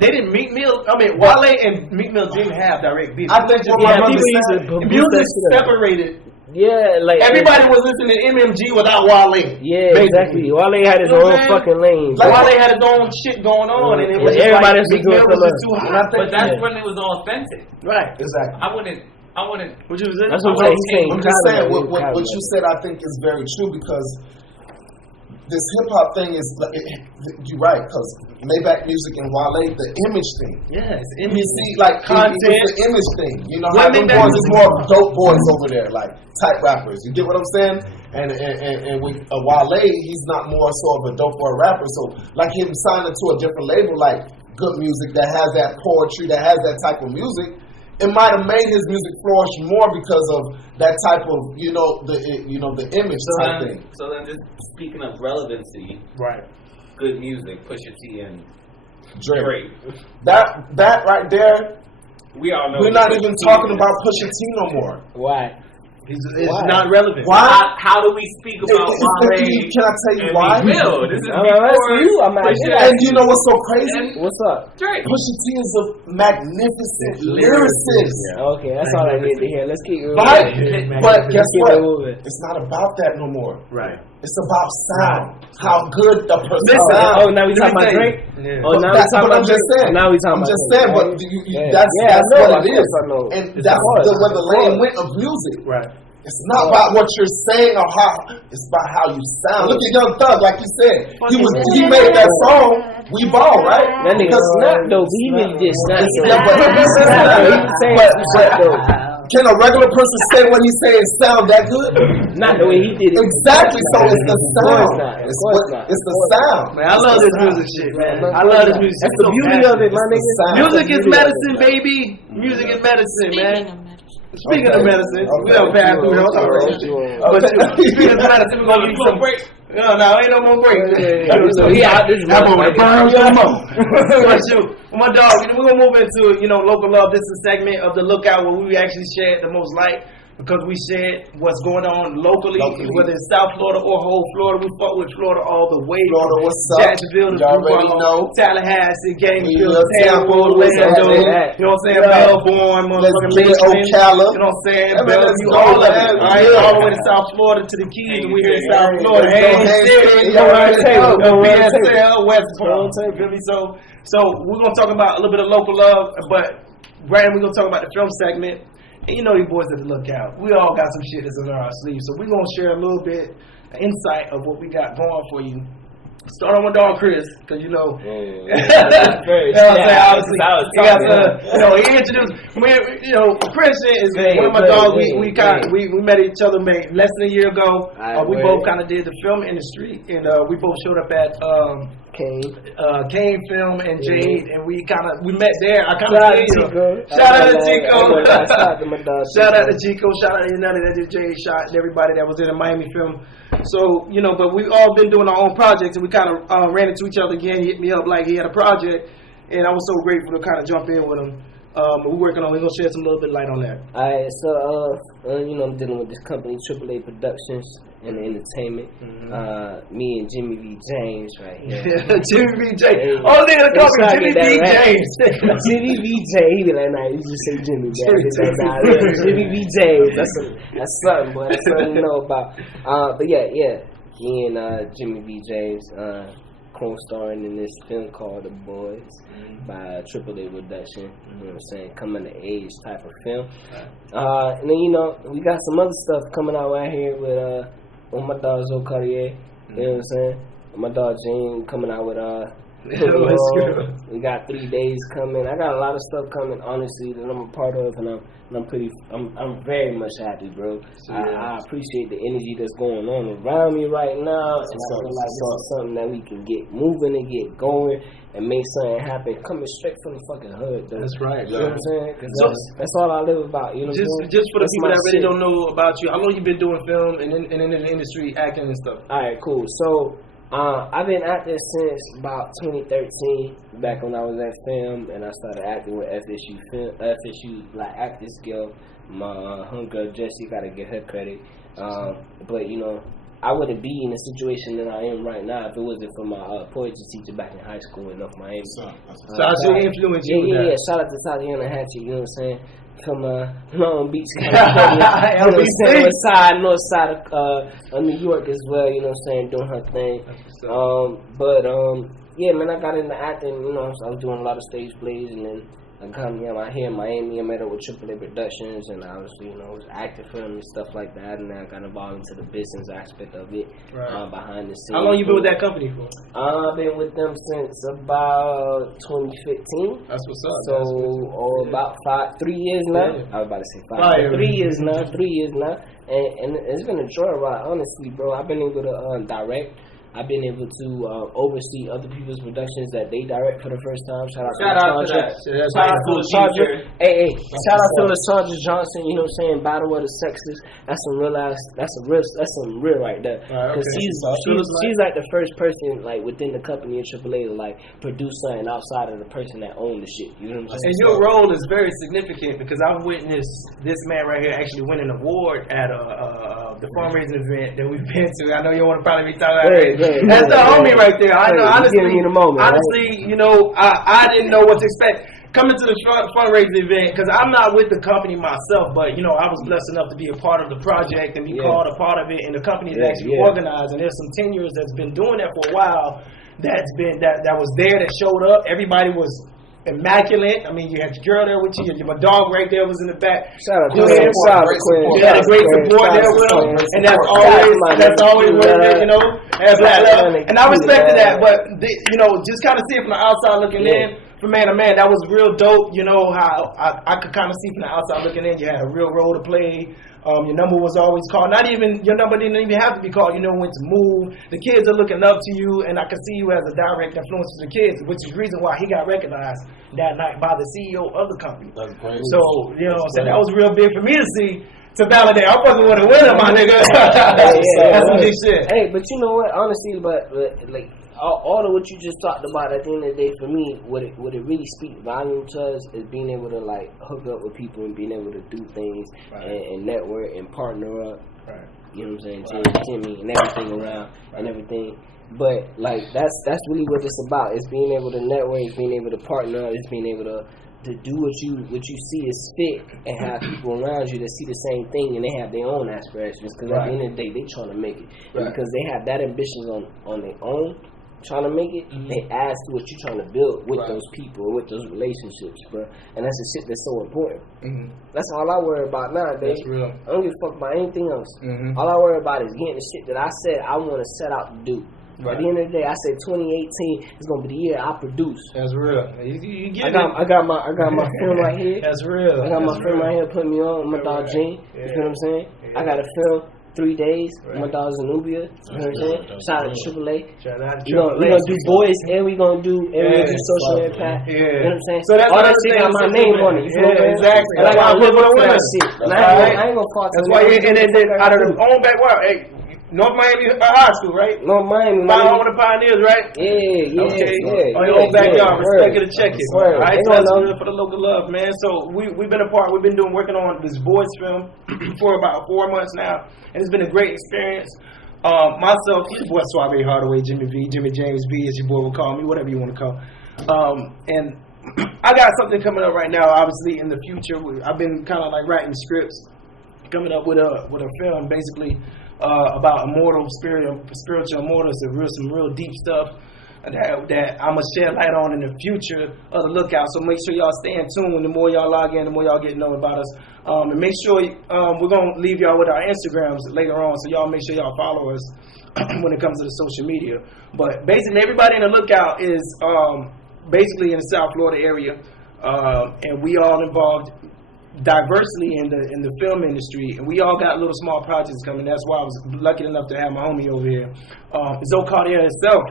They didn't Wale and Meek Mill didn't have direct beef. I think what my brother said, music separated. Yeah, like Everybody was listening to MMG without Wale. Yeah, exactly. Wale had his own fucking lane. Like Wale had his own shit going on, and it was just everybody like, was Meek Mill doing was just too hot. But that's when it was authentic. Right. Exactly. I wouldn't. What you was saying? That's what I'm saying. I'm just saying what you said. I think is very true because this hip hop thing is. You're right because Maybach Music and Wale, the image thing. Yeah, it's You see, like content, it's the image thing. You know how them boys is more dope boys over there, like type rappers. You get what I'm saying? And with Wale, he's not more so of a dope boy rapper. So like him signing to a different label, like Good Music that has that poetry, that has that type of music. It might have made his music flourish more because of that type of the image type thing. So then, just speaking of relevancy, right? Good music, Pusha T and Drake. That right there. We all know. We're not even talking about Pusha T no more. Why? It's not relevant. Why? How do we speak about Wale? Can I tell you why? Will. This is and you know what's so crazy? What's up? Drake. Pusha T is a magnificent lyricist. Okay, that's all I need to hear. Let's keep it Right? But guess what? moving. It's not about that no more. Right. It's about sound. How good the person Listen, sounds. Oh, now we talking about Drake? Yeah. Oh, now we talking about I'm just saying. Now we talking I'm about just Drake, saying, but right? that's what it is. I know. And that's where the lane went of music. Right. It's not about what you're saying or how. It's about how you sound. Look at Young Thug, like you said. He made that song. We ball, right? That nigga snapped though. He really did snap. Yeah, but can a regular person say what he's saying sound that good? Not the way he did it. Exactly. So it's the sound. It's the sound. Man, I love this music shit, man. I love this music. That's the beauty of it, my nigga. Music is medicine, baby. Music is medicine, man. Speaking of medicine, we don't pass through those already. Speaking of medicine, we're gonna give you some break. No, ain't no more break. So he out this I'm gonna burn some more. My dog, we're gonna move into local love. This is a segment of the Lookout where we actually shed the most light because we shed what's going on locally, whether it's South Florida or whole Florida. We fuck with Florida all the way. Florida, what's up? Jacksonville, Y'all already know. Tallahassee, Gainesville, Tampa, Orlando. You know what I'm saying? Melbourne, motherfucking Ocala. You know what I'm saying? Bellevue, all of it. All right, all the way to South Florida to the Keys, and we're here in South Florida. PSL, West Palm. So we're gonna talk about a little bit of local love, but Brandon, we're gonna talk about the film segment. And you know these boys at the Lookout. We all got some shit that's in our sleeves, so we're gonna share a little bit insight of what we got going for you. Start on with dog Chris, because you know. He introduced. Christian is one of my dogs. We met each other less than a year ago. We both kind of did the film industry, and we both showed up at Kane Film and Jade, and we met there. I kind of shout out to Chico. Shout out to Chico. Shout out to Nutty that did Jade shot and everybody that was in the Miami film. So but we've all been doing our own projects, and we kind of ran into each other again. He hit me up like he had a project, and I was so grateful to kind of jump in with him. We're gonna shed some little bit of light on that. Alright, so I'm dealing with this company, AAA Productions and Entertainment. Me and Jimmy V. James right here. Jimmy V. James. Oh, they're gonna call me Jimmy V. James. Jimmy V. James. He be like, nah, you just say Jimmy. Jimmy V. James. That's something, boy. That's something to know about. But yeah. Me and Jimmy V. James co-starring in this film called The Boys by AAA Production. You know what I'm saying? Coming to age type of film. And then we got some other stuff coming out right here with my dog Zoe Cartier. You know what I'm saying? My dog Gene coming out with we got 3 days coming. I got a lot of stuff coming, honestly, that I'm a part of, and I'm very much happy, bro. I appreciate the energy that's going on around me right now, and I feel like it's something that we can get moving and get going and make something happen. Coming straight from the fucking hood, though. That's right. You know what I'm saying? Cause that's all I live about. You know, just for the people that really don't know about you, how long you been doing film and in the industry, acting and stuff? All right, cool. So. I've been acting since about 2013, back when I was at film, and I started acting with FSU Black Actors Guild. My homegirl Jessie, gotta give her credit. But you know, I wouldn't be in the situation that I am right now if it wasn't for my poetry teacher back in high school in North Miami. So I should influence you. Yeah. Shout out to Tatiana Hatchett. You know what I'm saying? From Long Beach, California, north side of New York as well, you know what I'm saying, doing her thing. Yeah, man, I got into acting, you know, so I was doing a lot of stage plays, and then I come here in Miami, I met up with AAA Productions, and I obviously, you know, was acting for them and stuff like that, and then I got involved into the business aspect of it, behind the scenes. How long you been with that company for? I've been with them since about 2015. That's what's up. So, about 3 years now. I was about to say 5. 3 years now. 3 years now. And it's been a joy ride, honestly, bro. I've been able to direct. I've been able to oversee other people's productions that they direct for the first time. Shout out to that. Shout out to LaSandra. Hey, shout out to LaSandra Johnson. You know what I'm saying? Battle of the Sexes. That's some real right there. Because she's like the first person like within the company in AAA to like produce something outside of the person that owned the shit. You know what I'm saying? And your role is very significant because I've witnessed this man right here actually win an award at the fundraising event that we've been to. I know you want to probably be talking about it. That's the homie right there. I know, honestly, you know, I didn't know what to expect coming to the fundraising event because I'm not with the company myself, but you know, I was blessed enough to be a part of the project and be called a part of it, and the company is actually organized, and there's some tenures that's been doing that for a while. That was there, that showed up. Everybody was immaculate. I mean, you had your girl there with you. My dog right there was in the back. Shout out to Quinn. You had a great support there with him, and that's always worth it, you know. And I respected that, but you know, just kind of see it from the outside looking in. From man to man, that was real dope. You know how I could kind of see from the outside looking in. You had a real role to play. Your number was always called. Your number didn't even have to be called. You know when to move. The kids are looking up to you, and I can see you as a direct influence to the kids, which is the reason why he got recognized that night by the CEO of the company. That's great. So you know, so that was real big for me to see. To validate, I wasn't want to win it, my nigga. That's some big shit. Hey, but you know what? Honestly, but like all of what you just talked about, at the end of the day, for me, what it really speaks volume to us is being able to like hook up with people and being able to do things and network and partner up. Right. You know what I'm saying? Jimmy and everything around and everything. But like that's really what it's about. It's being able to network, it's being able to partner, it's being able to do what you see is fit and have people around you that see the same thing and they have their own aspirations, because at the end of the day they trying to make it, and because they have that ambitions on their own trying to make it, they add to what you're trying to build with those people, with those relationships, bro. And that's the shit that's so important. That's all I worry about nowadays. I don't give a fuck about anything else. All I worry about is getting the shit that I said I want to set out to do. At the end of the day, I said 2018 is gonna be the year I produce. That's real. You get I got my film right here. That's real. I got my film right here putting me on. My dog Gene. You feel what I'm saying? I got a film 3 days. My dog Zenobia. You know what I'm saying? Shout out to AAA. We gonna do boys and we gonna do social impact. You know what I'm saying? So that's all that shit got my name on it. You feel what I'm saying? Exactly. And I gotta live up to that shit. I ain't gonna fall to that. That's why and then out of the own back wow, hey. North Miami High School, right? North Miami. Home of the Pioneers, right? Yeah. On your own backyard, respect it and check it. All right, so that's good for the local love, man. So we've been apart. We've been working on this boys film for about 4 months now, and it's been a great experience. Myself, your boy Suave Hardaway, Jimmy V, Jimmy James B, as your boy will call me, whatever you want to call. And I got something coming up right now. Obviously, in the future, I've been kind of like writing scripts, coming up with a film, basically. About spiritual immortals, some real deep stuff. that I'm gonna shed light on in the future of the Lookout. So make sure y'all stay in tune. The more y'all log in, the more y'all get to know about us. And make sure we're gonna leave y'all with our Instagrams later on. So y'all make sure y'all follow us when it comes to the social media. But basically, everybody in the Lookout is basically in the South Florida area, and we all involved diversely in the film industry, and we all got little small projects coming. That's why I was lucky enough to have my homie over here, Zoe Cartier himself,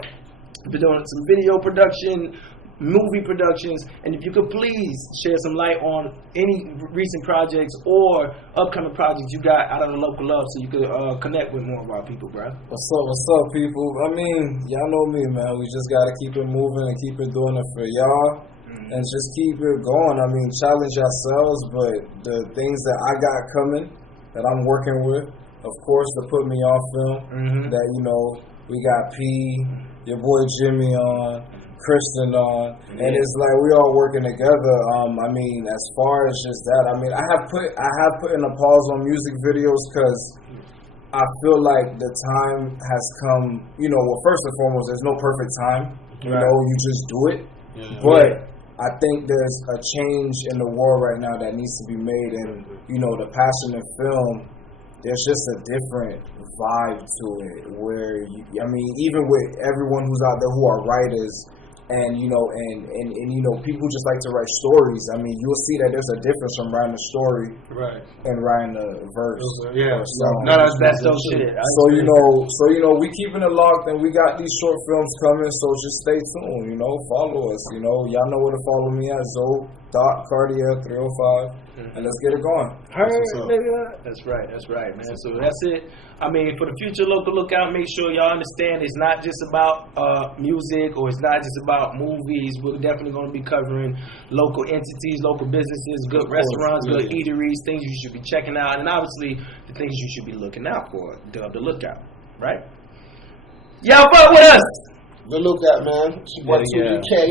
been doing some video production, movie productions, and if you could please shed some light on any recent projects or upcoming projects you got out of the local love, so you could connect with more of our people, bro. What's up, people? I mean, y'all know me, man. We just gotta keep it moving and keep it doing it for y'all. And just keep it going. I mean, challenge yourselves, but the things that I got coming, that I'm working with, of course, to put me on film, that, you know, we got P, your boy Jimmy on, Kristen on, and it's like we all working together. I mean, as far as just that, I mean, I have put in a pause on music videos because I feel like the time has come, you know, well, first and foremost, there's no perfect time. You know, you just do it. But I think there's a change in the world right now that needs to be made, and you know, the passion in film, there's just a different vibe to it. Where I mean, even with everyone who's out there who are writers, and you know, and you know, people just like to write stories. I mean, you'll see that there's a difference from writing a story and writing a verse. That's dope shit. So you know, we keeping it locked, and we got these short films coming. So just stay tuned. You know, follow us. You know, y'all know where to follow me at Zoe.Cartier 305. And let's get it going. That's right, man. So that's it. I mean, for the future local Lookout, make sure y'all understand it's not just about music, or it's not just about movies. We're definitely going to be covering local entities, local businesses, good restaurants, good eateries, things you should be checking out, and obviously the things you should be looking out for. Dub the Lookout, right? Y'all fuck with us. The Lookout, man. It's your boy 2DK.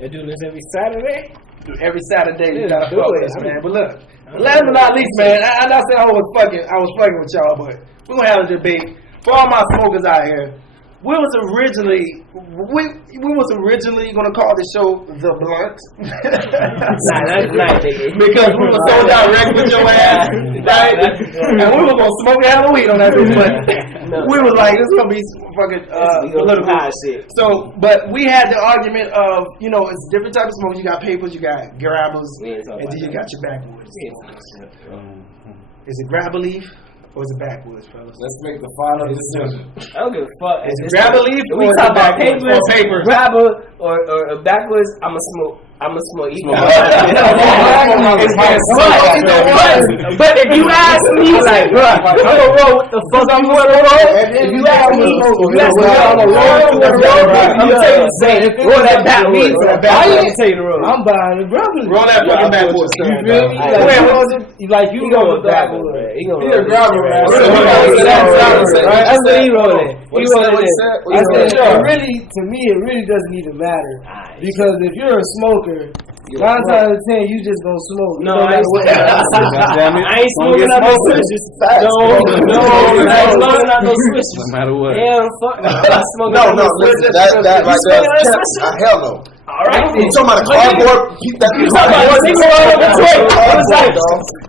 They do this every Saturday. Every Saturday we gotta fuck with us, man. But look, last but not least, man, I said I was fucking with y'all, but we're gonna have a debate. For all my smokers out here, we was originally gonna call the show The Blunt. That's not because we were so direct with your ass, right? And we were gonna smoke a hell of weed on that bitch, but we was like, this is gonna be fucking political shit. So, but we had the argument of, you know, it's different types of smoke. You got papers, you got grabbers, and then you got your backwoods. Is it grabber leaf? Or is it backwoods, fellas? Let's make the final decision. I don't give a fuck. Is it grabber leaf? We talk about paper, grabber, or backwoods. I'm a smoke. But if you ask me, like, bro, I'm gonna roll with the fuck you wanna roll. If you ask me, I'm gonna tell you the same. Roll that backwoods. I'm gonna tell you the roll. I'm buying the grabber. Roll that fucking backwoods. You feel me? Like you go with backwoods. He a grabber, man. That's what he rolling. He rolling it. Really, to me, it really doesn't even matter, because if you're a smoker, 9 times out of 10, you just gonna smoke. No, I ain't smoking out no switches. No, I ain't smoking out no switches. No matter what. Yeah, fuck. I smoke No, listen, that right there. Hell no. All right, you talking about a cardboard? You talking about a single roll of a toy?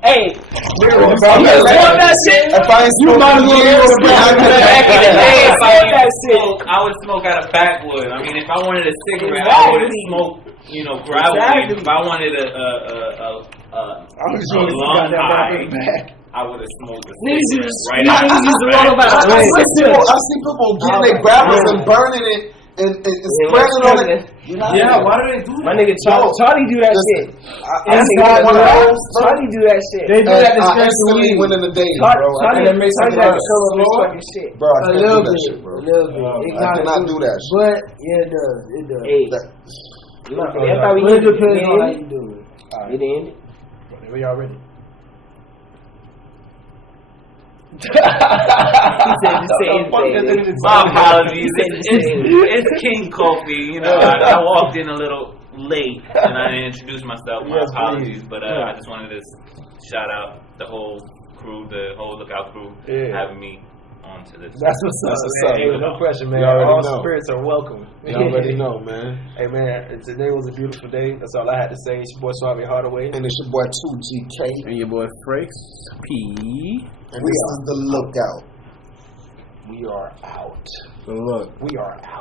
Hey, you smoke that shit? If I ain't smoking, I would smoke out of backwood. I mean, if I wanted a cigarette, I would smoke, you know, gravel. If I wanted a long high, I would have smoked a cigarette. Right I see people getting their grabbers and burning it and spreading on it. Yeah, why do they do that? My nigga Charlie do that shit. Charlie do that shit. They do that to I instantly went in the day, bro. Charlie makes me fucking shit. Bro, I can't do that shit, bro. A little bit. I cannot do that shit. But yeah, it does. It does. Hey, it depends on how you do it. It ended. Whenever y'all ready. My apologies. It's King Kofi. You know, I walked in a little late and I didn't introduce myself. My apologies, but I just wanted to shout out the whole crew, the whole Lookout crew, having me onto this. That's what's up, man. Hey, no pressure, man. All spirits are welcome. You already know, man. Hey, man, today was a beautiful day. That's all I had to say. It's your boy Suave Hardaway. And it's your boy 2GK. And your boy Freaks P. And this is The Lookout. We are out. Good luck. We are out.